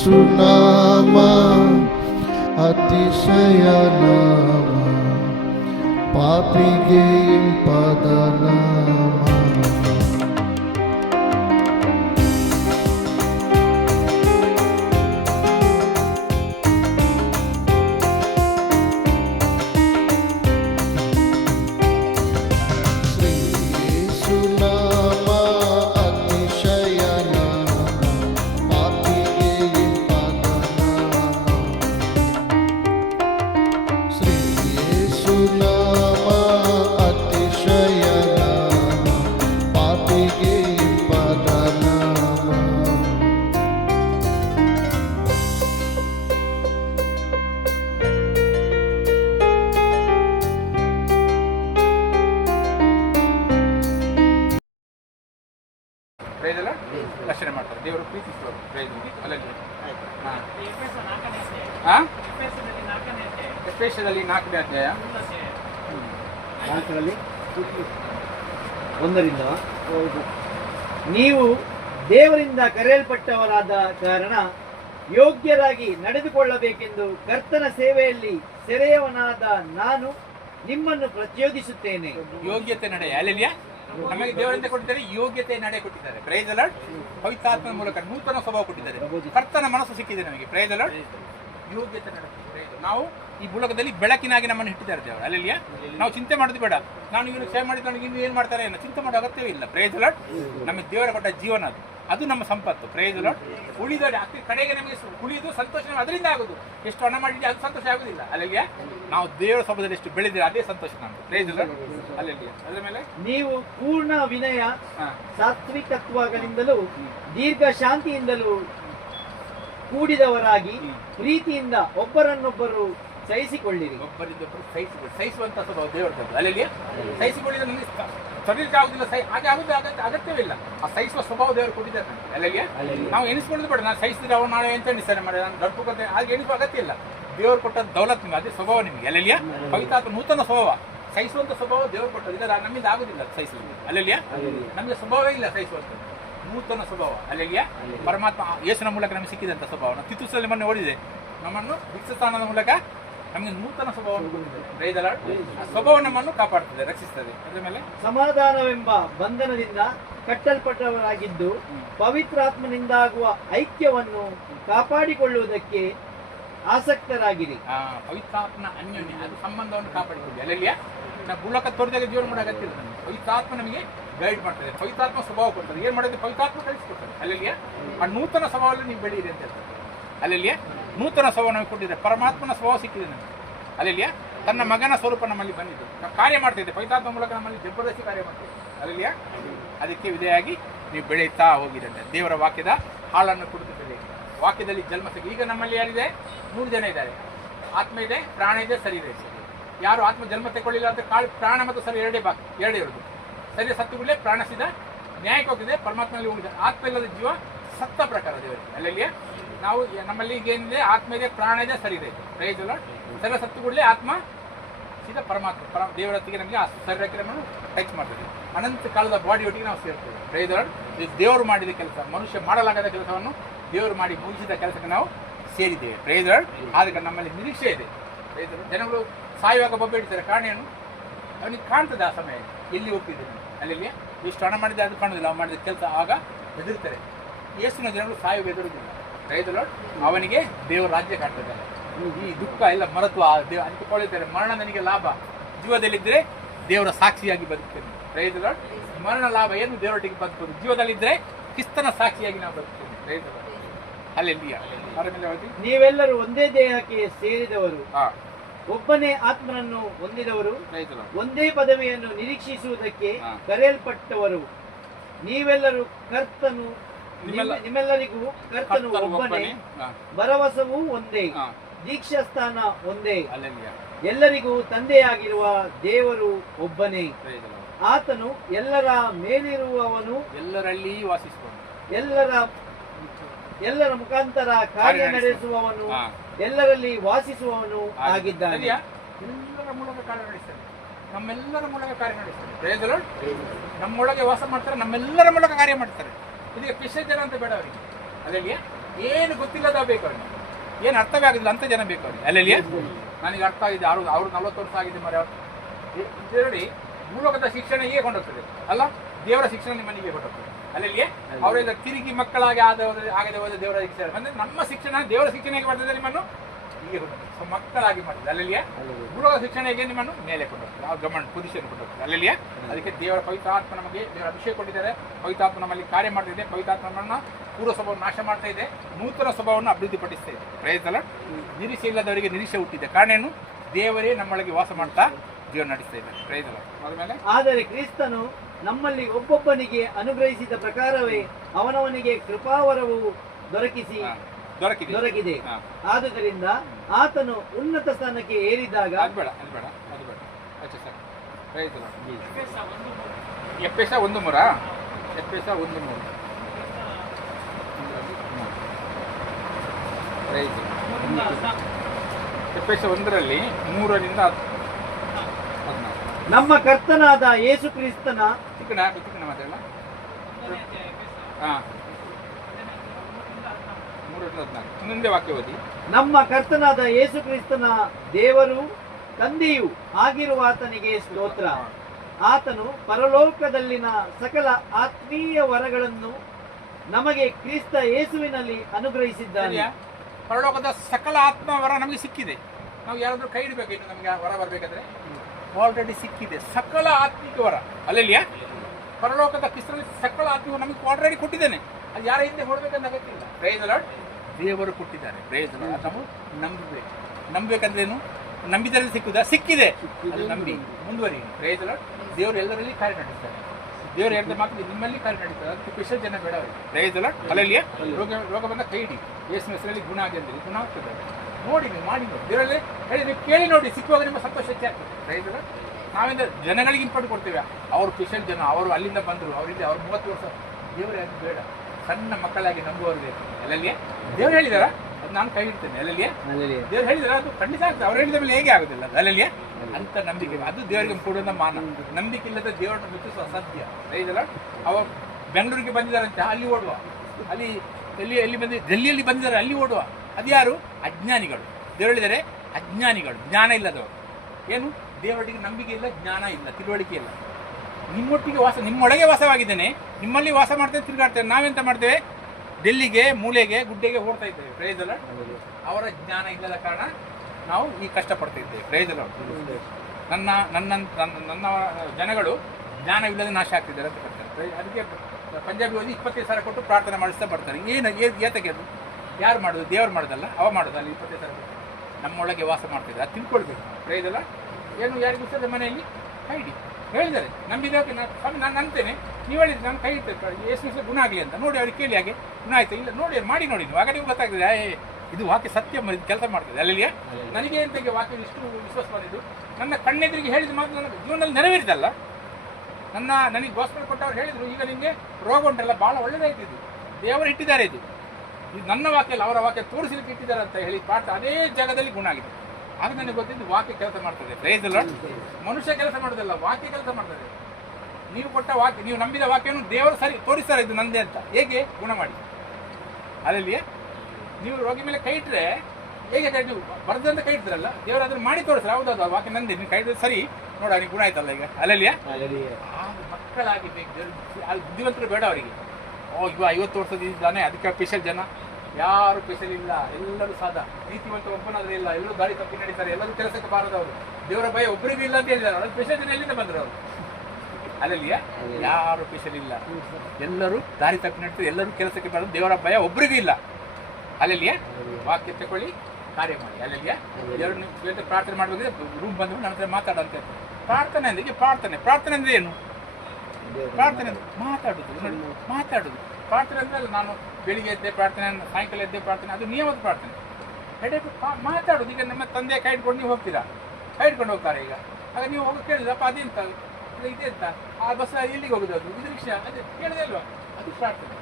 ಯೇಸುನಾಮ ಅತಿಶಯ ನಾಮ, ಪಾಪಿಗೆ ಇಂಪಾದ ನಾಮ. ಪ್ರೈದೆಲ್ಲ ರಕ್ಷಣೆ ಮಾಡ್ತಾರೆ, ದೇವರು ಪ್ರೀತಿಸುವರು. ಪ್ರೈದು ಅಲ್ಲಲ್ಲಿ ಎಫೆಸದಲ್ಲಿ 4ನೇ ಅಧ್ಯಾಯ 4ರಲ್ಲಿ 1ರಿಂದ ನೀವು ದೇವರಿಂದ ಕರೆಯಲ್ಪಟ್ಟವರಾದ ಕಾರಣ ಯೋಗ್ಯರಾಗಿ ನಡೆದುಕೊಳ್ಳಬೇಕೆಂದು ಕರ್ತನ ಸೇವೆಯಲ್ಲಿ ಸೆರೆಯವನಾದ ನಾನು ನಿಮ್ಮನ್ನು ಪ್ರಚೋದಿಸುತ್ತೇನೆ. ಯೋಗ್ಯತೆ ನಡೆ ಅಲ್ಲೆಲ್ಲ ನಮಗೆ ದೇವರಿಂದ ಕೊಟ್ಟಿದ್ದಾರೆ, ಯೋಗ್ಯತೆ ನಡೆ ಕೊಟ್ಟಿದ್ದಾರೆ. Praise the lord. ಪವಿತ್ರಾತ್ಮನ ಮೂಲಕ ನೂತನ ಸ್ವಭಾವ ಕೊಟ್ಟಿದ್ದಾರೆ, ಕರ್ತನ ಮನಸ್ಸು ಸಿಕ್ಕಿದೆ ನಮಗೆ. Praise the lord. ಯೋಗ್ಯತೆ ನಡೆ. ನಾವು ಈ ಮೂಲಕದಲ್ಲಿ ಬೆಳಕಿನಾಗಿ ನಮ್ಮನ್ನು ಇಟ್ಟಿದ್ದಾರೆ ದೇವರು. ಅಲ್ಲೆಲ್ಲ ನಾವು ಚಿಂತೆ ಮಾಡೋದು ಬೇಡ, ನಾನು ಇವನು ಸೇವೆ ಮಾಡಿದ ನನಗೆ ಇನ್ನು ಏನು ಮಾಡ್ತಾರೆ ಅನ್ನೋ ಚಿಂತೆ ಮಾಡೋ ಅಗತ್ಯವೇ ಇಲ್ಲ. Praise the lord. ನಮಗೆ ದೇವರ ಕೊಟ್ಟ ಜೀವನ ಅದು ನಮ್ಮ ಸಂಪತ್ತು. Price the lord. ಉಳಿದೋಡಿ ಕಡೆಗೆ ನಮಗೆ ಉಳಿದು ಸಂತೋಷ ಅದರಿಂದ ಆಗೋದು. ಎಷ್ಟು ಹಣ ಮಾಡಿದ್ರೆ ಅದು ಸಂತೋಷ ಆಗೋದಿಲ್ಲ. ಅಲ್ಲೆಲ್ಲ ನಾವು ದೇವರ ಸ್ವಭಾವದಲ್ಲಿ ಎಷ್ಟು ಬೆಳೆದಿದೆ ಅದೇ ಸಂತೋಷ ನಮ್ಗೆ. Praise the lord. ಅಲ್ಲೆಲ್ಲ ಅದರ ಮೇಲೆ ನೀವು ಪೂರ್ಣ ವಿನಯ ಸಾತ್ವಿಕತ್ವಗಳಿಂದಲೂ ದೀರ್ಘ ಶಾಂತಿಯಿಂದಲೂ ಕೂಡಿದವರಾಗಿ ಪ್ರೀತಿಯಿಂದ ಒಬ್ಬರನ್ನೊಬ್ಬರು ಸಹಿಸಿಕೊಳ್ಳಿರಿ. ಒಬ್ಬರಿಂದೊಬ್ಬರು ಸಹಿಸುವಂತ ಸ್ವಭಾವ ದೇವರದ್ದು. ಅಲ್ಲೆಲ್ಲ ಸಹಿಸಿಕೊಳ್ಳಿದ್ರೆ ನಮಗೆ ಸರಿಲಿಕ್ಕೆ ಆಗುದಿಲ್ಲ, ಹಾಗೆ ಆಗುದು ಅಗತ್ಯವಿಲ್ಲ. ಆ ಸಹಿಸುವ ಸ್ವಭಾವ ದೇವರು ಕೊಟ್ಟಿದ್ದಾರೆ ನಮಗೆ. ಅಲ್ಲೆಲ್ಲ ನಾವು ಎಣಿಸ್ಕೊಳ್ಳೋದು ಬೇಡ, ನಾನು ಸಹಿಸಿದ್ರೆ ಅವನು ನಾಳೆ ಎಂತ ಎಣಿಸ್ತಾನೆ ಮಾಡಿ ನಾನು ದೊಡ್ಡ ಹಾಗೆ ಎಣಿಸುವ ಅಗತ್ಯ ಇಲ್ಲ. ದೇವರು ಕೊಟ್ಟ ದೌಲತ್ ನಿಮಗೆ, ಅದೇ ಸ್ವಭಾವ ನಿಮಗೆ. ಅಲ್ಲೆಲ್ಲ ಪವಿತ್ರಾತ್ಮ ನೂತನ ಸ್ವಭಾವ, ಸಹಿಸುವಂತ ಸ್ವಭಾವ ದೇವರು ಕೊಟ್ಟದ್ದು. ಈಗ ನಮ್ಮಿಂದ ಆಗುದಿಲ್ಲ ಸಹಿಸುವುದು. ಅಲ್ಲೆಲ್ಲ ನಮಗೆ ಸ್ವಭಾವವೇ ಇಲ್ಲ ಸಹಿಸುವಂಥದ್ದು, ನೂತನ ಸ್ವಭಾವ. ಅಲ್ಲೆಲ್ಲ ಪರಮಾತ್ಮ ಯೇಸುನ ಮೂಲಕ ನಮಗೆ ಸಿಕ್ಕಿದಂಥ ಸ್ವಭಾವ. ತಿತುಸಲ್ಲಿ ಮೊನ್ನೆ ಓದಿದೆ, ನಮ್ಮನ್ನು ದೀಕ್ಷಾಸ್ನಾನದ ಮೂಲಕ ನಮಗೆ ನೂತನ ಸ್ವಭಾವವನ್ನು ಕೊಟ್ಟಿದೆ. Praise the lord. ಆ ಸ್ವಭಾವ ನಮ್ಮನ್ನು ಕಾಪಾಡ್ತದೆ, ರಕ್ಷಿಸ್ತದೆ. ಅದರ ಮೇಲೆ ಸಮಾಧಾನವೆಂಬ ಬಂಧನದಿಂದ ಕಟ್ಟಲ್ಪಟ್ಟವರಾಗಿದ್ದು ಪವಿತ್ರಾತ್ಮನಿಂದಾಗುವ ಐಕ್ಯವನ್ನು ಕಾಪಾಡಿಕೊಳ್ಳುವುದಕ್ಕೆ ಆಸಕ್ತರಾಗಿರಿ. ಪವಿತ್ರಾತ್ಮನ ಅನ್ಯೋನ್ಯ ಅದು ಸಂಬಂಧವನ್ನು ಕಾಪಾಡಿಕೊಳ್ಳಿ. ಅಲ್ಲೆಲ್ಲ ನಾವು ಮೂಲಕ ತೋರಿದಾಗ ಜೀವನ ಮಾಡೋ ಅಗತ್ಯ ಇಲ್ಲ ನಮಗೆ. ಪವಿತ್ರಾತ್ಮ ನಮಗೆ ಗೈಡ್ ಮಾಡ್ತದೆ, ಪವಿತ್ರಾತ್ಮ ಸ್ವಭಾವ ಕೊಡ್ತದೆ. ಏನು ಮಾಡೋದು ಪವಿತ್ರಾತ್ಮ ಕಳಿಸಿಕೊಡ್ತದೆ. ಅಲ್ಲೆಲ್ಲ ಆ ನೂತನ ಸ್ವಭಾವದಲ್ಲಿ ನೀವು ಬೆಳೀರಿ ಅಂತ ಹೇಳ್ತಾರೆ. ಅಲ್ಲೆಲ್ಲ ನೂತನ ಸ್ವಭಾವ ನಮಗೆ ಕೊಟ್ಟಿದೆ, ಪರಮಾತ್ಮನ ಸ್ವಭಾವ ಸಿಕ್ಕಿದೆ ನಮಗೆ. ಅಲ್ಲೆಲ್ಲ ತನ್ನ ಮಗನ ಸ್ವರೂಪ ನಮ್ಮಲ್ಲಿ ಬಂದಿದ್ದು ಕಾರ್ಯ ಮಾಡ್ತಿದ್ದೆ, ಪವಿತ್ರಾತ್ಮ ಮೂಲಕ ನಮ್ಮಲ್ಲಿ ಜಬರ್ದಸ್ತಿ ಕಾರ್ಯ ಮಾಡ್ತಿದ್ದೆ. ಅಲ್ಲೆಲ್ಲ ಅದಕ್ಕೆ ವಿಧೇಯಾಗಿ ನೀವು ಬೆಳೀತಾ ಹೋಗಿರಂತೆ. ದೇವರ ವಾಕ್ಯದ ಹಾಳನ್ನು ಕುಡಿದುತ್ತದೆ. ವಾಕ್ಯದಲ್ಲಿ ಜನ್ಮ ಸಿಗಿ. ಈಗ ನಮ್ಮಲ್ಲಿ ಯಾರಿದೆ? 3 ಜನ ಇದ್ದಾರೆ. ಆತ್ಮ ಇದೆ, ಪ್ರಾಣ ಇದೆ, ಶರೀರ ಇದೆ. ಯಾರು ಆತ್ಮ ಜನ್ಮ ತಗೊಳ್ಳಿಲ್ಲ ಅಂತ ಪ್ರಾಣ ಮತ್ತು ಶರೀರ ಎರಡೇ ಇರೋದು. ಶರೀರ ಸತ್ತುಗಳೇ ಪ್ರಾಣ ಸಿದ ನ್ಯಾಯಕ್ಕೆ ಹೋಗಿದೆ, ಪರಮಾತ್ಮನಲ್ಲಿ ಹೋಗಿದೆ. ಆತ್ಮ ಇಲ್ಲದ ಜೀವ ಸತ್ತ ಪ್ರಕಾರ ದೇವರಿಗೆ. ಅಲ್ಲೆಲ್ಲ ನಾವು ನಮ್ಮಲ್ಲಿ ಈಗ ಏನಿದೆ, ಆತ್ಮ ಇದೆ, ಪ್ರಾಣ ಇದೆ, ಶರೀರ ಇದೆ. Praise the lord. ಶರೀರ ಸತ್ತುಗಳೇ ಆತ್ಮ ಸೀದಾ ಪರಮಾತ್ಮ ದೇವರೊತ್ತಿಗೆ ನಮಗೆ ಆ ಶರೀರಕ್ಕೆ ನಮ್ಮನ್ನು ಟಚ್ ಮಾಡ್ತದೆ. ಅನಂತ ಕಾಲದ ಬಾಡಿ ಒಟ್ಟಿಗೆ ನಾವು ಸೇರ್ತೇವೆ. Price the lord. ಇದು ದೇವರು ಮಾಡಿದ ಕೆಲಸ, ಮನುಷ್ಯ ಮಾಡಲಾಗದ ಕೆಲಸವನ್ನು ದೇವರು ಮಾಡಿ ಮುಗಿಸಿದ ಕೆಲಸಕ್ಕೆ ನಾವು ಸೇರಿದ್ದೇವೆ. Price the lord. ಆದ ನಮ್ಮಲ್ಲಿ ನಿರೀಕ್ಷೆ ಇದೆ. Praise the lord. ಜನಗಳು ಸಾಯುವಾಗ ಬೊಬ್ಬೆ ಇಡ್ತಾರೆ, ಕಾರಣ ಏನು? ಅವನಿಗೆ ಕಾಣ್ತದೆ ಆ ಸಮಯ ಎಲ್ಲಿ ಹೋಗ್ತಿದ್ದೇನೆ. ಅಲ್ಲೆಲ್ಲಿ ಎಷ್ಟು ಹಣ ಮಾಡಿದ್ರೆ ಅದು ಕಾಣೋದಿಲ್ಲ, ಅವ್ನು ಮಾಡಿದ ಕೆಲಸ ಆಗ ಹೆದರ್ತಾರೆ. ಯೇಸುವಿನ ಜನಗಳು ಸಾಯುವ ಎದುರುದಿಲ್ಲ. Price the lord. ಅವನಿಗೆ ದೇವರ ರಾಜ್ಯ ಕಾಣ್ತಿದ್ದಾರೆ. ಈ ದುಃಖ ಎಲ್ಲ ಮರತ್ವ ದೇವ ಅಂದುಕೊಳ್ಳಿದ್ದಾರೆ. ಮರಣ ನನಗೆ ಲಾಭ, ಜೀವದಲ್ಲಿದ್ದರೆ ದೇವರ ಸಾಕ್ಷಿಯಾಗಿ ಬದುಕ್ತೇನೆ. Price the lord. ಮರಣ ಲಾಭ ಏನು? ದೇವರೊಟ್ಟಿಗೆ ಬದುಕೋದು. ಜೀವದಲ್ಲಿದ್ದರೆ ಕ್ರಿಸ್ತನ ಸಾಕ್ಷಿಯಾಗಿ ನಾವು ಬದುಕ್ತೇವೆ. Praise the Lord. ಅಲ್ಲೆಲ್ಲಿಯ ನೀವೆಲ್ಲರೂ ಒಂದೇ ದೇಹಕ್ಕೆ ಸೇರಿದವರು, ಒಬ್ಬನೇ ಆತ್ಮನನ್ನು ಹೊಂದಿದವರು, ಒಂದೇ ಪದವಿಯನ್ನು ನಿರೀಕ್ಷಿಸುವುದಕ್ಕೆ ಕರೆಯಲ್ಪಟ್ಟವರು. ನೀವೆಲ್ಲರೂ ಕರ್ತನು, ನಿಮ್ಮೆಲ್ಲರಿಗೂ ಕರ್ತನು ಒಬ್ಬನೇ, ಭರವಸವೂ ಒಂದೇ, ದೀಕ್ಷಾಸ್ಥಾನ ಒಂದೇ, ಎಲ್ಲರಿಗೂ ತಂದೆಯಾಗಿರುವ ದೇವರು ಒಬ್ಬನೇ. ಆತನು ಎಲ್ಲರ ಮೇಲಿರುವವನು, ಎಲ್ಲರಲ್ಲಿ ವಾಸಿಸುವನು, ಎಲ್ಲರ ಮುಖಾಂತರ ಕಾರ್ಯ ನಡೆಸುವವನು, ಎಲ್ಲರಲ್ಲಿ ವಾಸಿಸುವವನು ಆಗಿದ್ದಾನೆ. ಎಲ್ಲರ ಮೂಲಕ ಕಾರ್ಯ ನಡೆಸ್ತಾನೆ, ನಮ್ಮೆಲ್ಲರ ಮೂಲಕ ಕಾರ್ಯ ನಡೆಸ್ತಾನೆ. Price the lord. ನಮ್ಮೊಳಗೆ ವಾಸ ಮಾಡ್ತಾರೆ, ನಮ್ಮೆಲ್ಲರ ಮೂಲಕ ಕಾರ್ಯ ಮಾಡ್ತಾರೆ. ಇದಕ್ಕೆ ಪಿಶಾಚರ ಅಂತ ಬೇಡ ಅವರಿಗೆ. ಅದರಲ್ಲಿ ಏನು ಗೊತ್ತಿಲ್ಲದ ಬೇಕು ಅವ್ರಿಗೆ, ಏನು ಅರ್ಥವೇ ಆಗಿಲ್ಲ ಅಂತ ಜನ ಬೇಕು ಅವ್ರಿಗೆ. ಅಲ್ಲೆಲ್ಲಿಯ ನನಗೆ ಅರ್ಥ ಆಗಿದೆ, ಅವ್ರು 40 ವರ್ಷ ಆಗಿದೆ ಮರ ನೋಡಿ. ಭೂಲೋಕದ ಶಿಕ್ಷಣ ಹೀಗೆ ಕೊಂಡೋಗ್ತದೆ ಅಲ್ಲ, ದೇವರ ಶಿಕ್ಷಣ ನಿಮ್ಮನಿಗೆ ಕೊಂಡೋಗ್ತದೆ. ಅಲ್ಲೆಲ್ಲಿಯೇ ಅವರೆಲ್ಲ ತಿರುಗಿ ಮಕ್ಕಳಾಗಿ ಆಗದೆ ಹೋದ ದೇವರ ಶಿಕ್ಷಣ ಅಂದ್ರೆ ನಮ್ಮ ಶಿಕ್ಷಣ ದೇವರ ಶಿಕ್ಷಣ ಹೇಗೆ ಮಾಡ್ತದೆ, ನಿಮ್ಮನ್ನು ಹೀಗೆ ಕೊಂಡೋಗ್ತದೆ, ಮಕ್ಕಳಾಗಿ ಮಾಡ್ತದೆ. ಅಲ್ಲೆಲ್ಲಿಯೇ ಭೂಲೋಕದ ಶಿಕ್ಷಣ ಹೇಗೆ ನಿಮ್ಮನ್ನು ಮೇಲೆ ಕೊಂಡೋಗ್ತದೆ, ಆ ಗಮನ ಪೊಸಿಷನ್ ಕೊಂಡೋಗ್ತದೆ. ಅಲ್ಲೆಲ್ಲಿಯೇ ಅದಕ್ಕೆ ದೇವರ ಪವಿತ್ರಾತ್ಮ ನಮಗೆ ದೇವರ ಅಭಿಷೇಕ ಕೊಟ್ಟಿದ್ದಾರೆ, ಪವಿತ್ರಾತ್ಮ ನಮ್ಮಲ್ಲಿ ಕಾರ್ಯ ಮಾಡ್ತಿದೆ, ಪವಿತ್ರಾತ್ಮ ನಮ್ಮನ್ನು ಪೂರ್ವ ಸ್ವಭಾವವನ್ನು ನಾಶ ಮಾಡ್ತಾ ಇದೆ, ನೂತನ ಸ್ವಭಾವವನ್ನು ಅಭಿವೃದ್ಧಿಪಡಿಸ್ತಾ ಇದೆ. ಪ್ರಯತ್ನ ನಿರೀಕ್ಷೆ ಇಲ್ಲದವರಿಗೆ ನಿರೀಕ್ಷೆ ಹುಟ್ಟಿದೆ. ಕಾರಣ ಏನು, ದೇವರೇ ನಮ್ಮೊಳಗೆ ವಾಸ ಮಾಡ್ತಾ ಜೀವನ ನಡೆಸ್ತಾ ಇದ್ದಾರೆ. ಪ್ರಯತ್ನ ಆದ್ಮೇಲೆ ಆದರೆ ಕ್ರಿಸ್ತನು ನಮ್ಮಲ್ಲಿ ಒಬ್ಬೊಬ್ಬನಿಗೆ ಅನುಗ್ರಹಿಸಿದ ಪ್ರಕಾರವೇ ಅವನವನಿಗೆ ಕೃಪಾವರವು ದೊರಕಿದೆ. ಆದುದರಿಂದ ಆತನು ಉನ್ನತ ಸ್ಥಾನಕ್ಕೆ ಏರಿದಾಗ ಎಪ್ಪೇಸ 1:3 ಎಪ್ಪೇಸ 1:3 3 ನಮ್ಮ ಕರ್ತನಾದ ಯೇಸು ಕ್ರಿಸ್ತನ ಮಾತಾಡಲ್ಲ ಮುಂದೆ ವಾಕ್ಯ ಓದಿ. ನಮ್ಮ ಕರ್ತನಾದ ಯೇಸು ಕ್ರಿಸ್ತನ ದೇವರು ತಂದೆಯೂ ಆಗಿರುವ ಆತನಿಗೆ ಸ್ತೋತ್ರ. ಆತನು ಪರಲೋಕದಲ್ಲಿನ ಸಕಲ ಆತ್ಮೀಯ ವರಗಳನ್ನು ನಮಗೆ ಕ್ರಿಸ್ತ ಯೇಸುವಿನಲ್ಲಿ ಅನುಗ್ರಹಿಸಿದ್ದಾನೆ. ಪರಲೋಕದ ಸಕಲ ಆತ್ಮ ವರ ನಮಗೆ ಸಿಕ್ಕಿದೆ. ನಾವು ಯಾರಾದ್ರೂ ಕೈ ಇಡಬೇಕು, ಇನ್ನು ನಮಗೆ ವರ ಬರಬೇಕಾದ್ರೆ ಆಲ್ರೆಡಿ ಸಿಕ್ಕಿದೆ ಸಕಲ ಆತ್ಮಿಕ ವರ. ಅಲ್ಲೆಲ್ಲಿಯಾ ಪರಲೋಕದ ಕ್ರಿಸ್ತನಲ್ಲಿ ಸಕಲ ಆತ್ಮಿಕ ನಮಗೆ ಆಲ್ರೆಡಿ ಕೊಟ್ಟಿದ್ದೇನೆ. ಅದು ಯಾರ ಹಿಂದೆ ಹೊಡಬೇಕಂತ ಅಗತ್ಯ. ಪ್ರೈಸ್ ದಿ ಲಾರ್ಡ್, ದೇವರು ಕೊಟ್ಟಿದ್ದಾರೆ. ಪ್ರೈಸ್ ದಿ ಲಾರ್ಡ್, ನಾವು ನಂಬಬೇಕು. ನಂಬಬೇಕಂದ್ರೇನು, ನಂಬಿದರೆ ಸಿಕ್ಕುದಾ? ಸಿಕ್ಕಿದೆ, ಅದು ನಂಬಿ ಮುಂದುವರಿ. ಪ್ರೈಸ್ ದಿ ಲಾರ್ಡ್, ದೇವರು ಎಲ್ಲರಲ್ಲಿ ಕಾರ್ಯ ನಡೆಸ್ತಾರೆ. ದೇವರು ಹೇಳಿದ ಮಾತು ನಿಮ್ಮಲ್ಲಿ ಕಾರ್ಯ ನಡೀತಾರೆ. ಅದಕ್ಕೆ ಸ್ಪೆಷಲ್ ಜನ ಬೇಡ. ಪ್ರೈಸ್ ದಿ ಲಾರ್ಡ್, ಅಲ್ಲೆಲ್ಲಿಯಾ ರೋಗ ಬಂದ ಕೈ ಹಿಡಿ, ಯೇಸುವಿನ ಹೆಸರಲ್ಲಿ ಗುಣ ಆಗಿ ಅಂದರೆ ಗುಣ ಆಗ್ತದೆ. ನೋಡಿ, ನೀವು ಮಾಡಿ ನೋಡಿ, ದೇವರಲ್ಲಿ ಹೇಳಿ, ನೀವು ಕೇಳಿ ನೋಡಿ, ಸಿಕ್ಕುವಾಗ ನಿಮ್ಮ ಸಂತೋಷ ಹೆಚ್ಚಾಗ್ತದೆ. ಪ್ರೈಸ್ ದಿ ಲಾರ್ಡ್, ನಾವಿಂದ ಜನಗಳಿಗೆ ಇಂಪಾರ್ಟ್ ಕೊಡ್ತೇವೆ. ಅವರು ಸ್ಪೆಷಲ್ ಜನ, ಅವರು ಅಲ್ಲಿಂದ ಬಂದರು, ಅವರಿಂದ ಅವ್ರು 30 ವರ್ಷ. ದೇವರು ಯಾಕೆ ಬೇಡ, ಸಣ್ಣ ಮಕ್ಕಳಾಗಿ ನಂಬುವವರು ಬೇಕು. ಅಲ್ಲಲ್ಲಿಯೇ ದೇವ್ರು ಹೇಳಿದಾರ, ಅದು ನಾನು ಕೈ ಇಡ್ತೇನೆ. ಅಲ್ಲಲ್ಲಿಯೇ ದೇವ್ರು ಹೇಳಿದಾರ, ಅದು ಖಂಡಿತ ಆಗ್ತದೆ. ಅವ್ರು ಹೇಳಿದ ಮೇಲೆ ಹೇಗೆ ಆಗೋದಿಲ್ಲ. ಅಲ್ಲಲ್ಲಿಯೇ ಅಂತ ನಂಬಿಕೆ, ಅದು ದೇವರಿಗೆ ಕೊಡುವ ಮಾನ. ನಂಬಿಕೆ ಇಲ್ಲದ ದೇವರನ್ನು ಮೆಚ್ಚಿಸುವ ಅಸಾಧ್ಯ. ರೈತಲ್ಲ, ಅವ ಬೆಂಗಳೂರಿಗೆ ಬಂದಿದ್ದಾರಂತೆ, ಅಲ್ಲಿ ಓಡುವ. ಅಲ್ಲಿ ಎಲ್ಲಿ ಡೆಲ್ಲಿಯಲ್ಲಿ ಬಂದಿದ್ದಾರೆ, ಅಲ್ಲಿ ಓಡುವ. ಅದು ಯಾರು? ಅಜ್ಞಾನಿಗಳು. ದೇವರು ಹೇಳಿದರೆ ಅಜ್ಞಾನಿಗಳು, ಜ್ಞಾನ ಇಲ್ಲದವರು. ಏನು? ದೇವರಿಗೆ ನಂಬಿಕೆ ಇಲ್ಲ, ಜ್ಞಾನ ಇಲ್ಲ, ತಿಳುವಳಿಕೆ ಇಲ್ಲ. ನಿಮ್ಮೊಟ್ಟಿಗೆ ನಿಮ್ಮೊಳಗೆ ವಾಸವಾಗಿದ್ದೇನೆ, ನಿಮ್ಮಲ್ಲಿ ವಾಸ ಮಾಡ್ತೇನೆ, ತಿರುಗಾಡ್ತೇನೆ. ನಾವೆಂತ ಮಾಡ್ತೇವೆ? ಡೆಲ್ಲಿಗೆ, ಮೂಲೆಗೆ, ಗುಡ್ಡೆಗೆ ಓಡ್ತಾ ಇದ್ದೇವೆ. ಪ್ರೈಸ್ ಅಲ್ಲ, ಅವರ ಜ್ಞಾನ ಇಲ್ಲದ ಕಾರಣ ನಾವು ಈ ಕಷ್ಟಪಡ್ತಾ ಇದ್ದೇವೆ. ಪ್ರೈಸ್ ಅಲ್ಲ, ನನ್ನ ಜನಗಳು ಜ್ಞಾನವಿಲ್ಲದೆ ನಾಶ ಆಗ್ತಿದ್ದಾರೆ ಅಂತ ಬರ್ತಾರೆ. ಅದಕ್ಕೆ ಪಂಜಾಬಿ ಓದಿ 25,000 ಕೊಟ್ಟು ಪ್ರಾರ್ಥನೆ ಮಾಡಿಸ್ತಾ ಬರ್ತಾರೆ. ಏತಕ್ಕೆ ಅದು? ಯಾರು ಮಾಡೋದು? ದೇವರು ಮಾಡೋದಲ್ಲ, ಅವ ಮಾಡೋದು. ಅಲ್ಲಿ 25,000 ಕೊಟ್ಟು ನಮ್ಮೊಳಗೆ ವಾಸ ಮಾಡ್ತಿದ್ದಾರೆ, ಅದು ತಿಳ್ಕೊಳ್ಬೇಕು. ಪ್ರೈಸ್ ಅಲ್ಲ, ಏನು ಯಾರಿಗೂ ಇರ್ತದೆ ಮನೆಯಲ್ಲಿ ಕೈ ಹಿಡಿ ಹೇಳಿದ್ದಾರೆ. ನಂಬಿದೋಕೆ ನಾನು ಅಂತೇನೆ, ನೀವು ಹೇಳಿದ್ರೆ ನಾನು ಕೈ ಇರ್ತೇನೆ, ಎಷ್ಟು ಗುಣ ಆಗಲಿ ಅಂತ. ನೋಡಿ, ಅವ್ರಿಗೆ ಕೇಳಿ, ಹಾಗೆ ಗುಣ ಆಯ್ತು ಇಲ್ಲ ನೋಡಿ, ಮಾಡಿ ನೋಡಿ. ನೀವು ಆಗ ನೀವು ಗೊತ್ತಾಗ್ತದೆ, ಇದು ವಾಕ್ಯ ಸತ್ಯ, ಇದು ಕೆಲಸ ಮಾಡ್ತದೆ. ಅಲ್ಲಿಯೇ ನನಗೆ ಎಂತಕ್ಕೆ ವಾಕ್ಯ ಇಷ್ಟು ವಿಶ್ವಾಸ ಮಾಡಿದ್ದು, ನನ್ನ ಕಣ್ಣೆದುರಿಗೆ ಹೇಳಿದ ಮಾತು ನನ್ನ ಜೀವನದಲ್ಲಿ ನೆರವೇರಿದಲ್ಲ. ನನಗೆ ಗೋಸ್ಕರ ಕೊಟ್ಟವ್ರು ಹೇಳಿದ್ರು, ಈಗ ನಿಮಗೆ ರೋಗ ಉಂಟಲ್ಲ, ಭಾಳ ಒಳ್ಳೆದಾಯ್ತು, ದೇವರು ಇಟ್ಟಿದ್ದಾರೆ, ಇದು ನನ್ನ ವಾಕ್ಯ ಅಲ್ಲ, ಅವರ ವಾಕ್ಯ ತೋರಿಸಲಿಕ್ಕೆ ಇಟ್ಟಿದ್ದಾರೆ ಅಂತ ಹೇಳಿ ಪಾಠ ಅದೇ ಜಾಗದಲ್ಲಿ ಗುಣ ಆಗಿದೆ. ಆಗ ನನಗೆ ಗೊತ್ತಿದ್ದು ವಾಕ್ಯ ಕೆಲಸ ಮಾಡ್ತದೆ. ಪ್ರೈಸ್ ದಿ ಲಾರ್ಡ್, ಮನುಷ್ಯ ಕೆಲಸ ಮಾಡೋದಲ್ಲ, ವಾಕ್ಯ ಕೆಲಸ ಮಾಡ್ತದೆ. ನೀವು ಕೊಟ್ಟ ವಾಕ್ಯ, ನೀವು ನಂಬಿದ ವಾಕ್ಯವನ್ನು ದೇವರು ಸರಿ ತೋರಿಸ್ತಾರೆ, ಇದು ನಂದೇ ಅಂತ. ಹೇಗೆ? ಗುಣ ಮಾಡಿ. ಅಲ್ಲಲ್ಲಿ ನೀವು ರೋಗಿ ಮೇಲೆ ಕೈ ಇಟ್ಟರೆ ಹೇಗೆ ನೀವು ಬರ್ದಂತ ಕೈ ಇಡ್ತಾರಲ್ಲ, ದೇವರು ಅದನ್ನು ಮಾಡಿ ತೋರಿಸ್ತಾರೆ. ಹೌದೌದು, ಆ ವಾಕ್ಯ ನಂದೇ, ನೀವು ಕೈ ಇಟ್ಟರೆ ಸರಿ, ನೋಡ ನೀವು ಗುಣ ಆಯ್ತಲ್ಲ. ಈಗ ಅಲ್ಲಲ್ಲಿಯ ಮಕ್ಕಳಾಗಿ ಬೇಕು. ಅದು ಬುದ್ಧಿವಂತರು ಬೇಡ ಅವರಿಗೆ. ಇವ 50 ವರ್ಷದಿದ್ದಾನೆ, ಅದಕ್ಕೆ ಸ್ಪೆಷಲ್ ಜನ. ಯಾರು ಸ್ಪೆಷಲ್ ಇಲ್ಲ, ಎಲ್ಲರೂ ಸಾದಾ. ನೀತಿವಂತ ಒಬ್ಬನಾದ್ರೆ ಇಲ್ಲ, ಎಲ್ಲರೂ ದಾರಿ ತಪ್ಪಿ ನಡೀತಾರೆ, ಎಲ್ಲರೂ ಕೆಲಸಕ್ಕೆ ಬಾರದವರು. ದೇವರ ಭಯ ಒಬ್ಬರಿಗೂ ಇಲ್ಲ ಅಂತ ಹೇಳಿದ್ದಾರೆ. ಅವ್ರು ಸ್ಪೆಷಲ್ ಜನ ಎಲ್ಲಿಂದ ಬಂದರು ಅವರು? ಅಲ್ಲಲ್ಲಿಯ ಯಾರು ಸ್ಪೆಷಲ್ ಇಲ್ಲ, ಎಲ್ಲರೂ ದಾರಿ ತಪ್ಪಿ ನಡೀತಾರೆ, ಎಲ್ಲರೂ ಕೆಲಸಕ್ಕೆ ಬರೋದು. ದೇವರ ಭಯ ಒಬ್ಬರಿಗೂ ಇಲ್ಲ. ಅಲ್ಲಲ್ಲಿಯ ವಾಕ್ಯ ತಗೊಳ್ಳಿ, ಕಾರ್ಯ ಮಾಡಿ. ಅಲ್ಲಲ್ಲಿಯ ದೇವರು ಪ್ರಾರ್ಥನೆ ಮಾಡಬೇಕಿದ್ರೆ ರೂಮ್ ಬಂದು ನನ್ನ ಹತ್ರ ಮಾತಾಡಂತೆ. ಪ್ರಾರ್ಥನೆ ಅಂದ್ರೆ ಪ್ರಾರ್ಥನೆ ಅಂದ್ರೆ ಏನು? ಪ್ರಾರ್ಥನೆ ಅಂದ್ರೆ ಮಾತಾಡುದು. ಪ್ರಾರ್ಥನೆ ಅಂದ್ರೆ ಅಲ್ಲ, ನಾನು ಬೆಳಿಗ್ಗೆ ಎದ್ದೆ ಪ್ರಾರ್ಥನೆ, ಸಾಯಂಕಾಲ ಎದ್ದೆ ಪ್ರಾರ್ಥನೆ, ಅದು ನಿಯಮದ ಪ್ರಾರ್ಥನೆ. ಮಾತಾಡೋದು. ಈಗ ನಮ್ಮ ತಂದೆ ಕೈ ಹಿಡ್ಕೊಂಡು ನೀವು ಹೋಗ್ತೀರಾ, ಕೈ ಹಿಡ್ಕೊಂಡು ಹೋಗ್ತಾರೆ. ಈಗ ಆಗ ನೀವು ಹೋಗಿ ಕೇಳಿದಪ್ಪ, ಅದೆಂತ ಇದೆ ಅಂತ, ಆ ಬಸ್ ಎಲ್ಲಿಗೆ ಹೋಗುದು, ಅದು ಇದು ರಿಕ್ಷಾ, ಅದೇ ಕೇಳಿದೆ ಅಲ್ವಾ? ಅದು ಪ್ರಾರ್ಥನೆ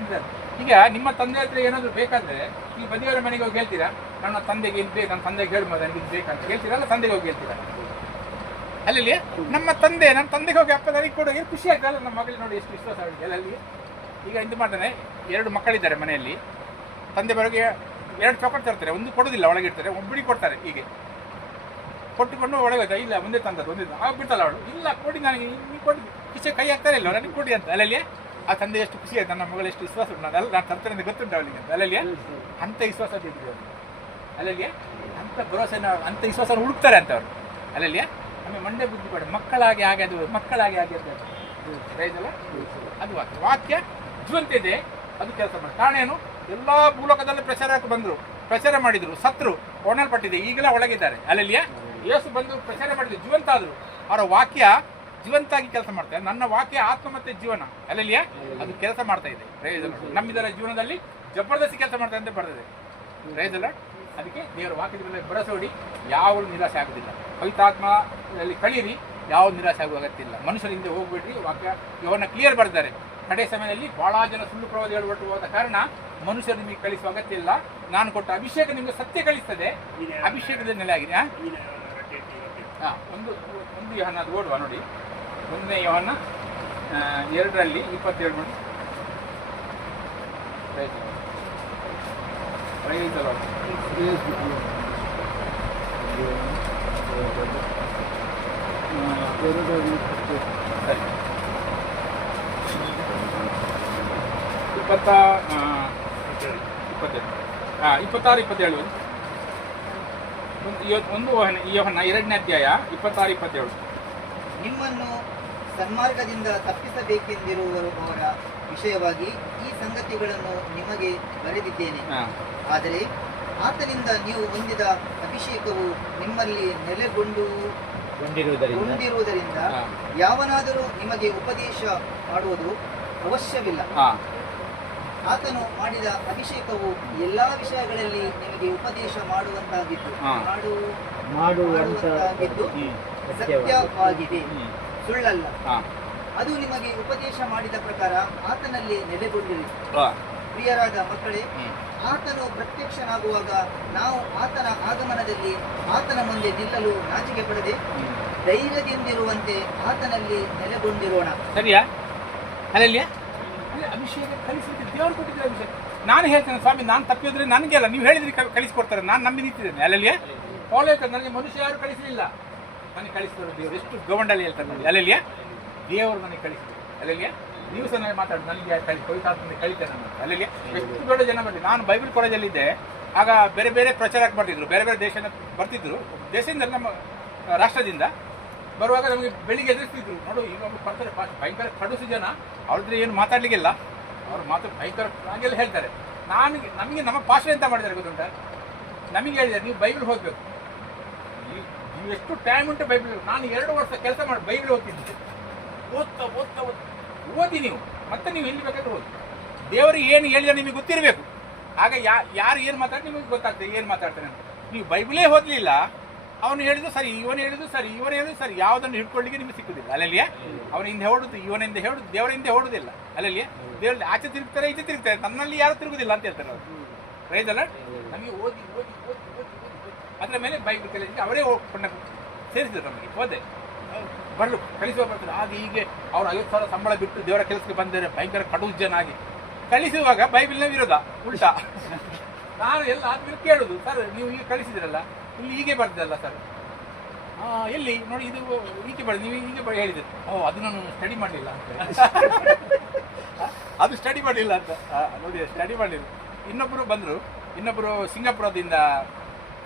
ಅಂದ್ರೆ ಅದು. ಈಗ ನಿಮ್ಮ ತಂದೆ ಹತ್ರ ಏನಾದರೂ ಬೇಕಾದ್ರೆ ಈ ಬದಿಯವರ ಮನೆಗೆ ಹೋಗಿ ಹೇಳ್ತೀರಾ, ನನ್ನ ತಂದೆಗೆ ಇಲ್ಲಿ ಬೇಕು, ನನ್ನ ತಂದೆಗೆ ಹೇಳ್ಬೋದು ನನಗೆ ಇದು ಬೇಕಂತ ಹೇಳ್ತೀರಾ, ಅಲ್ಲ ತಂದೆಗೆ ಹೋಗಿ ಹೇಳ್ತೀರಾ? ಅಲ್ಲಿ ನನ್ನ ತಂದೆಗೆ ಹೋಗಿ ಅಪ್ಪ ನನಗೆ ಕೊಡೋಗಿ ಖುಷಿ ಆಗ್ತಲ್ಲ. ನಮ್ಮ ಮಗಳಿಗೆ ನೋಡಿ ಎಷ್ಟು ವಿಶ್ವಾಸ ಆಗಿದೆ. ಅಲ್ಲಿ ಈಗ ಇದು ಮಾಡ್ತಾನೆ, 2 ಮಕ್ಕಳಿದ್ದಾರೆ ಮನೆಯಲ್ಲಿ, ತಂದೆ ಬರೋಗೆ 2 ಚಾಕ್ಲೇಟ್ ತರ್ತಾರೆ, ಒಂದು ಕೊಡೋದಿಲ್ಲ, ಒಳಗೆ ಇಡ್ತಾರೆ, ಒಬ್ಬರಿಗೆ ಕೊಡ್ತಾರೆ. ಹೀಗೆ ಕೊಟ್ಟುಕೊಂಡು ಒಳಗೆ ಹೋಯ್ತಾ, ಇಲ್ಲ ಒಂದೇ ತಂದದ್ದು ಒಂದೇ ಆಗ್ಬಿಡ್ತಲ್ಲ ಅವಳು, ಇಲ್ಲ ಕೊಡಿ ನನಗೆ, ನೀವು ಕೊಡಿ, ಕಿಸೆ ಕೈ ಹಾಕ್ತಾರೆ ಇಲ್ಲ ನನಗೆ ಕೊಡಿ ಅಂತ. ಅಲ್ಲಲ್ಲಿಯೇ ಆ ತಂದೆ ಎಷ್ಟು ಖುಷಿ ಆಯ್ತು, ನನ್ನ ಮಗಳು ಎಷ್ಟು ವಿಶ್ವಾಸ ಉಂಟು, ನಾನು ತರ್ತಾರೆ ಅಂತ ಗೊತ್ತುಂಟು ಅವಳಿಗೆ ಅಂತ. ಅಲ್ಲಲ್ಲಿಯೇ ಅಂಥ ವಿಶ್ವಾಸ ಬಿಟ್ಟಿದ್ರು ಅವರು. ಅಲ್ಲಲ್ಲಿಯೇ ಅಂಥ ಭರವಸೆನ, ಅಂಥ ವಿಶ್ವಾಸ ಹುಡುಕ್ತಾರೆ ಅಂತ ಅವರು. ಅಲ್ಲಲ್ಲಿಯೇ ಆಮೇಲೆ ಮಂಡೆ ಬುದ್ಧಿ ಪಡ ಮಕ್ಕಳಾಗಿ ಹಾಗೆ, ಅದು ಮಕ್ಕಳಾಗಿ ಹಾಗೆ ಅಂತ ರೈತಲ್ಲ, ಅದು ವಾಕ್ಯ ಜೀವಂತ ಇದೆ, ಅದು ಕೆಲಸ ಮಾಡಿ. ಕಾರಣ ಏನು, ಎಲ್ಲ ಭೂಲೋಕದಲ್ಲಿ ಪ್ರಚಾರ ಮಾಡಿದ್ರು, ಸತ್ರು, ಒಣಲ್ಪಟ್ಟಿದೆ, ಈಗಲೇ ಒಳಗಿದ್ದಾರೆ. ಅಲ್ಲಲ್ಲಿಯೇ ಯೇಸು ಬಂದು ಪ್ರಚಾರ ಮಾಡಿದ್ರು, ಜೀವಂತ ಆದರು. ಅವರ ವಾಕ್ಯ ಜೀವಂತಾಗಿ ಕೆಲಸ ಮಾಡ್ತಾರೆ. ನನ್ನ ವಾಕ್ಯ ಆತ್ಮ ಮತ್ತೆ ಜೀವನ, ಅಲ್ಲಲ್ಲಿಯೇ ಅದು ಕೆಲಸ ಮಾಡ್ತಾ ಇದೆ. ನಮ್ಮಿದರ ಜೀವನದಲ್ಲಿ ಜಬರ್ದಸ್ತಿ ಕೆಲಸ ಮಾಡ್ತಾರೆ ಅಂತ ಬರ್ತದೆ. ರೈತಲ್ಲ, ಅದಕ್ಕೆ ದೇವರ ವಾಕ್ಯದ ಮೇಲೆ ಭರವಸೆ ಹೊಡಿ, ಯಾವ ನಿರಾಸೆ ಆಗೋದಿಲ್ಲ. ಪವಿತ್ರಾತ್ಮದಲ್ಲಿ ಕಳೀರಿ, ಯಾವ ನಿರಾಸೆ ಆಗುವ ಅಗತ್ಯ ಇಲ್ಲ. ಮನುಷ್ಯರಿಂದ ಹೋಗ್ಬಿಡ್ರಿ, ವಾಕ್ಯ ಇವನ್ನ ಕ್ಲಿಯರ್ ಬರ್ತಾರೆ. ಕಡೆ ಸಮಯದಲ್ಲಿ ಬಹಳ ಜನ ಸುಳ್ಳು ಪ್ರವಾದಿಗಳು ಹೊರಟು ಹೋದ ಕಾರಣ ಮನುಷ್ಯರು ನಿಮಗೆ ಕಳಿಸುವ ಅಗತ್ಯ ಇಲ್ಲ. ನಾನು ಕೊಟ್ಟ ಅಭಿಷೇಕ ನಿಮಗೆ ಸತ್ಯ ಕಳಿಸ್ತದೆ, ಅಭಿಷೇಕದ ನೆಲೆ ಆಗಿದೆ. ಒಂದು ಯೋಹನ ಅದು ಓಡುವ ನೋಡಿ, 1ನೇ ಯೋಹನ 2:27 ನೋಡಿ. ಇಪ್ಪತ್ತಾರು 27 ಒಂದು ಯೋಹನ 2ನೇ ಅಧ್ಯಾಯ 26-27. ನಿಮ್ಮನ್ನು ಸನ್ಮಾರ್ಗದಿಂದ ತಪ್ಪಿಸಬೇಕೆಂದಿರುವವರ ವಿಷಯವಾಗಿ ಈ ಸಂಗತಿಗಳನ್ನು ನಿಮಗೆ ಬರೆದಿದ್ದೇನೆ. ಆದರೆ ಆತನಿಂದ ನೀವು ಹೊಂದಿದ ಅಭಿಷೇಕವು ನಿಮ್ಮಲ್ಲಿ ನೆಲೆಗೊಂಡಿರುವುದರಿಂದ ಯಾವನಾದರೂ ನಿಮಗೆ ಉಪದೇಶ ಮಾಡುವುದು ಅವಶ್ಯವಿಲ್ಲ. ಆತನು ಮಾಡಿದ ಅಭಿಷೇಕವು ಎಲ್ಲಾ ವಿಷಯಗಳಲ್ಲಿ ನಿಮಗೆ ಉಪದೇಶ ಮಾಡುವಂತಾಗಿದ್ದು ಸತ್ಯವಾಗಿದೆ, ಸುಳ್ಳಲ್ಲ. ಅದು ನಿಮಗೆ ಉಪದೇಶ ಮಾಡಿದ ಪ್ರಕಾರ ಆತನಲ್ಲಿ ನೆಲೆಗೊಂಡಿರಿ. ಪ್ರಿಯರಾದ ಮಕ್ಕಳೇ, ಆತನು ಪ್ರತ್ಯಕ್ಷನಾಗುವಾಗ ನಾವು ಆತನ ಆಗಮನದಲ್ಲಿ ಆತನ ಮುಂದೆ ನಿಲ್ಲಲು ನಾಚಿಕೆ ಪಡದೆ ಧೈರ್ಯದಿಂದಿರುವಂತೆ ಆತನಲ್ಲಿ ನೆಲೆಗೊಂಡಿರೋಣ. ಸರಿಯಾ? ಅಲ್ಲಲ್ಲಿಯೇ ಅಭಿಷೇಕ ಕಲಿಸಲಿಕ್ಕೆ ದೇವರು ಕೊಟ್ಟಿದ್ದಾರೆ ಅಭಿಷೇಕ. ನಾನು ಹೇಳ್ತೇನೆ, ಸ್ವಾಮಿ ನಾನು ತಪ್ಪಿದ್ರೆ ನನಗೆ ಅಲ್ಲ, ನೀವು ಹೇಳಿದ್ರಿ ಕಲಿಸ್ಕೊಡ್ತಾರೆ, ನಾನು ನಂಬಿ ನಿಂತಿದ್ದೇನೆ. ಅಲ್ಲಲ್ಲಿಯೇ ಫಾಲೋ ನನಗೆ ಮನುಷ್ಯ ಯಾರು ಕಳಿಸಲಿಲ್ಲ, ನನಗೆ ಕಳಿಸಿದ್ರು ದೇವರು. ಎಷ್ಟು ಗೌಂಡಲ್ಲಿ ಹೇಳ್ತಾರೆ ನೋಡಿ. ಅಲ್ಲಲ್ಲಿಯೇ ದೇವರು ನನಗೆ ಕಳಿಸಿದ್ರು. ಅಲ್ಲಲ್ಲಿಯೇ ನೀವು ಸಹ ನನಗೆ ಮಾತಾಡಿ, ನನಗೆ ಕವಿತಾತ್ಮನೆ ಕಲಿತೇನೆ ನಾನು. ಅಲ್ಲಲ್ಲಿಯೇ ಎಷ್ಟು ದೊಡ್ಡ ಜನ ಬಂದಿದ್ದು. ನಾನು ಬೈಬಲ್ ಕಾಲೇಜಲ್ಲಿದ್ದೆ, ಆಗ ಬೇರೆ ಬೇರೆ ಪ್ರಚಾರಕ್ಕೆ ಬರ್ತಿದ್ರು, ಬೇರೆ ಬೇರೆ ದೇಶದಿಂದ ಬರ್ತಿದ್ರು, ದೇಶದಿಂದ ನಮ್ಮ ರಾಷ್ಟ್ರದಿಂದ ಬರುವಾಗ ನಮಗೆ ಬೆಳಿಗ್ಗೆ ಎದುರಿಸ್ತಿದ್ರು. ನೋಡು, ಈಗ ಬರ್ತಾರೆ ಭಯಂಕರ ಕಡುಸು ಜನ, ಅವ್ರದ್ರೆ ಏನು ಮಾತಾಡ್ಲಿಕ್ಕಿಲ್ಲ, ಅವ್ರು ಮಾತು ಭಯಂಕರ ಹಾಗೆಲ್ಲ ಹೇಳ್ತಾರೆ. ನಮಗೆ ನಮ್ಮ ಭಾಷೆ ಎಂತ ಮಾಡಿದ್ದಾರೆ ಗೊತ್ತುಂಟ, ನಮಗೆ ಹೇಳಿದ್ದಾರೆ ನೀವು ಬೈಬಲ್ ಓದಬೇಕು, ನೀವು ಎಷ್ಟು ಟೈಮ್ ಉಂಟು ಬೈಬಲ್. ನಾನು 2 ವರ್ಷ ಕೆಲಸ ಮಾಡಿ ಬೈಬಲ್ ಓದ್ತಿದ್ದೆ. ಓದಿ ನೀವು, ಮತ್ತೆ ನೀವು ಎಲ್ಲಿ ಬೇಕಾದ್ರೂ ಓದಿ. ದೇವರು ಏನು ಹೇಳಿದ್ರೆ ನಿಮಗೆ ಗೊತ್ತಿರಬೇಕು. ಆಗ ಯಾರು ಏನು ಮಾತಾಡಿ ನಿಮಗೆ ಗೊತ್ತಾಗ್ತದೆ ಏನು ಮಾತಾಡ್ತಾನೆ ಅಂತ. ನೀವು ಬೈಬಲೇ ಓದಲಿಲ್ಲ, ಅವನು ಹೇಳಿದ್ದು ಸರಿ, ಇವನು ಹೇಳಿದ್ದು ಸರಿ, ಇವನು ಹೇಳಿದ್ದು ಸರಿ, ಯಾವುದನ್ನು ಹಿಡ್ಕೊಳ್ಳಿಕ್ಕೆ ನಿಮಗೆ ಸಿಕ್ಕುದಿಲ್ಲ. ಅಲ್ಲಲ್ಲಿಯೇ ಅವನಿಂದ ಹೇಳುದು, ಇವನಿಂದ ಹೇಳುದು, ದೇವರಿಂದ ಹೇಳುವುದಿಲ್ಲ. ಅಲ್ಲಲ್ಲಿಯೇ ದೇವರಲ್ಲಿ ಆಚೆ ತಿರುಗ್ತಾರೆ, ಈಚೆ ತಿರುಗ್ತಾರೆ, ನನ್ನಲ್ಲಿ ಯಾರು ತಿರುಗುದಿಲ್ಲ ಅಂತ ಹೇಳ್ತಾರೆ ಅವರು. ರೈತಲ್ಲ, ನಮಗೆ ಓದಿ ಓದಿ ಓದಿ ಓದಿ ಓದಿ ಅದರ ಮೇಲೆ ಬೈಬಲ್ ಕಲಿಸಿಗೆ ಅವರೇ ಕೊಂಡ ಸೇರಿಸಿದ್ರು. ನಮಗೆ ಓದೆ ಬರಲು ಕಳಿಸುವ ಬರ್ತಾರೆ. ಹಾಗೆ ಹೀಗೆ ಅವ್ರು 50,000 ಸಂಬಳ ಬಿಟ್ಟು ದೇವರ ಕೆಲಸಕ್ಕೆ ಬಂದರೆ ಭಯಂಕರ ಕಡು ಜನ ಆಗಿ ಕಳಿಸುವಾಗ ಬೈಬಲ್ನ ವಿರೋಧ ಉಲ್ಟಾ. ನಾನು ಎಲ್ಲ ಆದ್ಮೇಲೆ ಕೇಳುದು, ಸರ್ ನೀವು ಈಗ ಕಳಿಸಿದ್ರಲ್ಲ, ಇಲ್ಲಿ ಹೀಗೆ ಬರ್ದಲ್ಲ ಸರ್, ಎಲ್ಲಿ ನೋಡಿ ಇದು ಹೀಗೆ ಬರ್ದು, ನೀವು ಹೀಗೆ ಹೇಳಿದ್ರು. ಅದು ನಾನು ಸ್ಟಡಿ ಮಾಡಲಿಲ್ಲ ಅಂತ. ಅದು ಸ್ಟಡಿ ಮಾಡಲಿಲ್ಲ ಅಂತ ನೋಡಿ, ಸ್ಟಡಿ ಮಾಡಲಿಲ್ಲ. ಇನ್ನೊಬ್ಬರು ಸಿಂಗಾಪುರದಿಂದ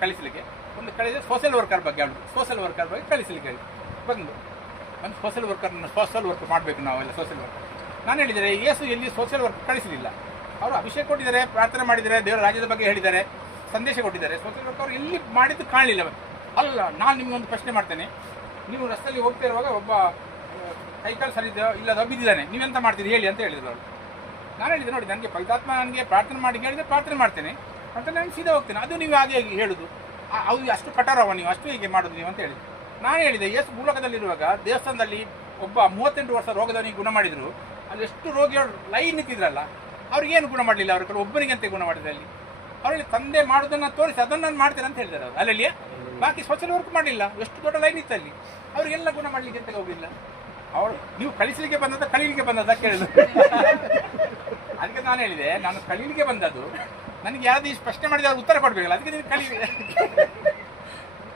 ಕಳಿಸಲಿಕ್ಕೆ ಒಂದು ಕಳಿಸಿದ ಸೋಷಿಯಲ್ ವರ್ಕರ್ ಬಗ್ಗೆ ಕಳಿಸಲಿಕ್ಕೆ ಬಂದು ಸೋಷಿಯಲ್ ವರ್ಕ್ ಮಾಡಬೇಕು ನಾವೆಲ್ಲ ಸೋಷಿಯಲ್ ವರ್ಕ್. ನಾನು ಹೇಳಿದರೆ ಯೇಸು ಎಲ್ಲಿ ಸೋಷಿಯಲ್ ವರ್ಕ್ ಕಳಿಸಲಿಲ್ಲ. ಅವರು ಅಭಿಷೇಕ ಕೊಟ್ಟಿದ್ದಾರೆ, ಪ್ರಾರ್ಥನೆ ಮಾಡಿದ್ದಾರೆ, ದೇವರ ರಾಜ್ಯದ ಬಗ್ಗೆ ಹೇಳಿದ್ದಾರೆ, ಸಂದೇಶ ಕೊಟ್ಟಿದ್ದಾರೆ. ಸೋಷಿಯಲ್ ವರ್ಕ್ ಅವರು ಎಲ್ಲಿ ಮಾಡಿದ್ದು ಕಾಣಲಿಲ್ಲ. ಅಲ್ಲ, ನಾನು ನಿಮಗೊಂದು ಪ್ರಶ್ನೆ ಮಾಡ್ತೇನೆ. ನೀವು ರಸ್ತೆಯಲ್ಲಿ ಹೋಗ್ತಾ ಇರುವಾಗ ಒಬ್ಬ ಕೈಕಾಲು ಸರಿದ ಇಲ್ಲದ ಬಿದ್ದಿದ್ದಾನೆ, ನೀವೆಂತ ಮಾಡ್ತೀರಿ ಹೇಳಿ ಅಂತ ಹೇಳಿದ್ರು ಅವರು. ನಾನು ಹೇಳಿದೆ, ನೋಡಿ ನನಗೆ ಪವಿತ್ರಾತ್ಮ ನನಗೆ ಪ್ರಾರ್ಥನೆ ಮಾಡಿ ಹೇಳಿದರೆ ಪ್ರಾರ್ಥನೆ ಮಾಡ್ತೇನೆ ಅಂತ ನಾನು ಸೀದಾ ಹೋಗ್ತೇನೆ. ಅದು ನೀವು ಹಾಗೆ ಹೇಳುದು, ಅದು ಅಷ್ಟು ಕಠೋರವ ನೀವು, ಅಷ್ಟು ಹೀಗೆ ಮಾಡೋದು ನೀವು ಅಂತ ಹೇಳಿ. ನಾನು ಹೇಳಿದೆ, ಯೇಸು ಭೂಲೋಕದಲ್ಲಿರುವಾಗ ದೇವಸ್ಥಾನದಲ್ಲಿ ಒಬ್ಬ 38 ವರ್ಷ ರೋಗದವನಿಗೆ ಗುಣ ಮಾಡಿದ್ರು. ಅಲ್ಲಿ ಎಷ್ಟು ರೋಗಿಗಳು ಲೈನ್ ನಿಂತಿದ್ರಲ್ಲ, ಅವ್ರಿಗೇನು ಗುಣ ಮಾಡಲಿಲ್ಲ, ಅವ್ರ ಕಡೆ ಒಬ್ಬನಿಗಂತೆ ಗುಣ ಮಾಡಿದ್ರೆ ಅಲ್ಲಿ ಅವರಲ್ಲಿ ತಂದೆ ಮಾಡೋದನ್ನು ತೋರಿಸಿ ಅದನ್ನು ನಾನು ಮಾಡ್ತೇನೆ ಅಂತ ಹೇಳಿದ್ದಾರೆ ಅವರು. ಅಲ್ಲಲ್ಲಿಯೇ ಬಾಕಿ ಸೋಷಿಯಲ್ ವರ್ಕ್ ಮಾಡಲಿಲ್ಲ. ಎಷ್ಟು ದೊಡ್ಡ ಲೈನ್ ಇತ್ತು ಅಲ್ಲಿ, ಅವರಿಗೆಲ್ಲ ಗುಣ ಮಾಡಲಿಕ್ಕೆ ಅಂತ ಹೋಗಿಲ್ಲ. ಅವರು ನೀವು ಕಳಿಸಲಿಕ್ಕೆ ಬಂದದ ಕಳೀಲಿಕ್ಕೆ ಬಂದದ ಕೇಳಿದ್ರು. ನಾನು ಹೇಳಿದೆ, ನಾನು ಕಲೀಲಿಕ್ಕೆ ಬಂದದ್ದು, ನನಗೆ ಯಾರಾದ್ರೂ ಇಷ್ಟು ಪ್ರಶ್ನೆ ಮಾಡಿದ್ರೆ ಅವ್ರು ಉತ್ತರ ಕೊಡಬೇಕಲ್ಲ, ಅದಕ್ಕೆ ನೀವು ಕಲೀಲಿ.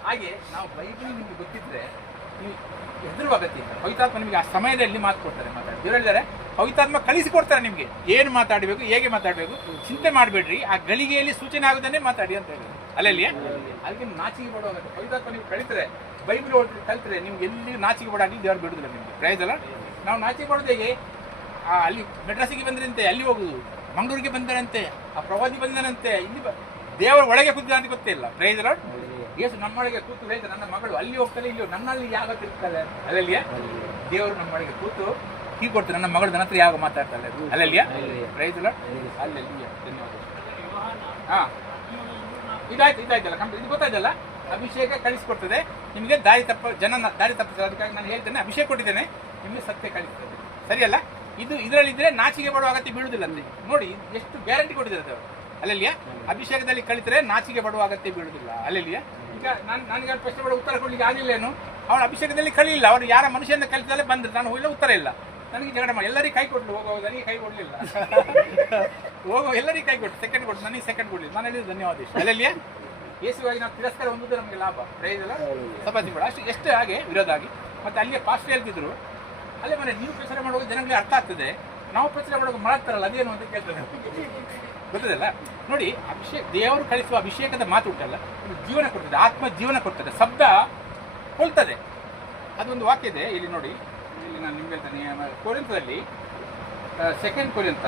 ಹಾಗೆ ನಾವು ಬೈಬಲ್ ನಿಮಗೆ ಗೊತ್ತಿದ್ರೆ ನೀವು ಹೆದರುವ ಅಗತ್ಯ ಇಲ್ಲ. ಪವಿತ್ರಾತ್ಮ ನಿಮಗೆ ಆ ಸಮಯದಲ್ಲಿ ಮಾತು ಕೊಡ್ತಾರೆ, ದೇವರು ಹೇಳಿದ್ದಾರೆ ಪವಿತ್ರಾತ್ಮ ಕಳಿಸಿಕೊಡ್ತಾರೆ ನಿಮಗೆ ಏನು ಮಾತಾಡಬೇಕು, ಹೇಗೆ ಮಾತಾಡಬೇಕು, ಚಿಂತೆ ಮಾಡಬೇಡ್ರಿ, ಆ ಗಳಿಗೆಯಲ್ಲಿ ಸೂಚನೆ ಆಗೋದನ್ನೇ ಮಾತಾಡಿ ಅಂತ ಹೇಳಿದ್ರು. ಅಲ್ಲಲ್ಲಿ ಅದಕ್ಕೆ ನಾಚಿಕೆ ಪಡುವಾಗತ್ತೆ. ಪವಿತ್ರಾತ್ಮ ನೀವು ಕಲಿತರೆ, ಬೈಬಲ್ ಓದಿ ಕಲಿತರೆ ನೀವು ಎಲ್ಲಿ ನಾಚಿಕೆ ಪಡಾಗಲಿ ದೇವರು ಬಿಡುದಿಲ್ಲ ನಿಮಗೆ. ಪ್ರೈಸ್ ಅಲ್ಲ. ನಾವು ನಾಚಿಕೆ ಪಡೋದು ಹೇಗೆ, ಅಲ್ಲಿ ಮೆಡ್ರಾಸಿಗೆ ಬಂದ್ರಂತೆ ಅಲ್ಲಿ ಹೋಗುದು, ಮಂಗಳೂರಿಗೆ ಬಂದರಂತೆ, ಆ ಪ್ರವಾದಿ ಬಂದನಂತೆ, ಇಲ್ಲಿ ದೇವರ ಒಳಗೆ ಕೂತಿದ ಅಂತ ಗೊತ್ತೇ ಇಲ್ಲ. ಪ್ರೈಸ್ ಅಲ್ಲ. ಯೇಸು ನಮ್ಮೊಳಗೆ ಕೂತು ಹೇಳಿದ, ನನ್ನ ಮಗಳು ಅಲ್ಲಿ ಹೋಗ್ತಾಳೆ, ಇಲ್ಲಿ ನನ್ನಲ್ಲಿ ಯಾವಾಗ ತಿರುಗ್ತಾಳೆ. ಅಲ್ಲಲ್ಲಿಯ ದೇವರು ನಮ್ಮೊಳಗೆ ಕೂತು ಹೀಗೆ ಕೊಡ್ತಾರೆ, ನನ್ನ ಮಗಳು ನನ್ನ ಹತ್ರ ಯಾವಾಗ ಮಾತಾಡ್ತಾಳೆ. ಅಲ್ಲಲ್ಲಿಯ ಪ್ರೈಸ್ ಅಲ್ಲ. ಅಲ್ಲಲ್ಲಿಯ ಧನ್ಯವಾದ. ಹಾ, ಇದಾಯ್ತಲ್ಲ ಕಂಪ್ಲೀಟ್, ಇದು ಗೊತ್ತಾಯ್ತಲ್ಲ. ಅಭಿಷೇಕ ಕಳಿಸ್ಕೊಡ್ತದೆ ನಿಮಗೆ, ದಾರಿ ತಪ್ಪಿಸ್ತದೆ. ಅದಕ್ಕಾಗಿ ನಾನು ಹೇಳ್ತೇನೆ, ಅಭಿಷೇಕ ಕೊಟ್ಟಿದ್ದೇನೆ, ನಿಮಗೆ ಸತ್ಯ ಕಳಿಸ್ತದೆ. ಸರಿಯಲ್ಲ. ಇದರಲ್ಲಿದ್ದರೆ ನಾಚಿಕೆ ಪಡುವ ಅಗತ್ಯ ಬೀಳುವುದಿಲ್ಲ ಅಂತ ನೋಡಿ, ಎಷ್ಟು ಗ್ಯಾರಂಟಿ ಕೊಟ್ಟಿದ್ದಾರೆ ಅವರು. ಅಲ್ಲಲ್ಲಿಯ ಅಭಿಷೇಕದಲ್ಲಿ ಕಲಿತರೆ ನಾಚಿಕೆ ಪಡುವ ಅಗತ್ಯ ಬೀಳುವುದಿಲ್ಲ. ಅಲ್ಲಲ್ಲಿಯ ಈಗ ನನಗೆ ಪ್ರಶ್ನೆ ಪಡುವ ಉತ್ತರ ಕೊಡ್ಲಿಕ್ಕೆ ಆಗಲಿಲ್ಲೇನು, ಅವಳು ಅಭಿಷೇಕದಲ್ಲಿ ಕಲಿಯಿಲ್ಲ, ಅವರು ಯಾರ ಮನುಷ್ಯನ ಕಲಿತಲ್ಲೇ ಬಂದ್ರೆ ನಾನು ಹೋಗಿಲ್ಲ, ಉತ್ತರ ಇಲ್ಲ. ನನಗೆ ಜಗಳ ಮಾಡಿ ಎಲ್ಲರಿಗೂ ಕೈ ಕೊಟ್ಟಲು, ಹೋಗೋ ನನಗೆ ಕೈ ಕೊಡಲಿಲ್ಲ, ಹೋಗೋ ಎಲ್ಲರಿಗೂ ಕೈ ಕೊಟ್ಟು ಸೆಕೆಂಡ್ ಕೊಟ್ಟು ನನಗೆ ಸೆಕೆಂಡ್ ಕೊಡಲಿಲ್ಲ. ನಾನು ಹೇಳಿದ್ದು ಧನ್ಯವಾದ. ಅಲ್ಲಲ್ಲಿಯ ಯೇಸುವಾಗಿ ನಾವು ತಿರಸ್ಕಾರ ಹೊಂದಿದ್ರೆ ನಮಗೆ ಲಾಭ. ಪ್ರೈಸ್ ಅಲ್ಲ. ಸಪಾತಿ ಬೇಡ ಅಷ್ಟು ಎಷ್ಟು ಹಾಗೆ ವಿರೋಧ ಆಗಿ. ಮತ್ತು ಅಲ್ಲಿಗೆ ಪಾಸ್ಟ್ ಹೇಳ್ತಿದ್ರು, ಅಲ್ಲೇ ಮನೆ ನೀವು ಪ್ರಚಾರ ಮಾಡುವಾಗ ಜನಗಳಿಗೆ ಅರ್ಥ ಆಗ್ತದೆ, ನಾವು ಪ್ರಚಾರ ಮಾಡುವಾಗ ಮಾಡ್ತಾರಲ್ಲ ಅದೇನು ಅಂತ ಕೇಳ್ತಾರೆ. ಗೊತ್ತದಲ್ಲ ನೋಡಿ, ದೇವರು ಕಳಿಸುವ ಅಭಿಷೇಕದ ಮಾತು ಉಂಟಲ್ಲ, ಜೀವನ ಕೊಡ್ತದೆ, ಆತ್ಮ ಜೀವನ ಕೊಡ್ತದೆ, ಶಬ್ದ ಕೊಳ್ತದೆ. ಅದೊಂದು ವಾಕ್ಯ ಇದೆ ಇಲ್ಲಿ ನೋಡಿ, ಇಲ್ಲಿ ನಾನು ನಿಮ್ಗೆ ಹೇಳ್ತೇನೆ. ಕೊರಿಂಥದಲ್ಲಿ 2 ಕೊರಿಂಥ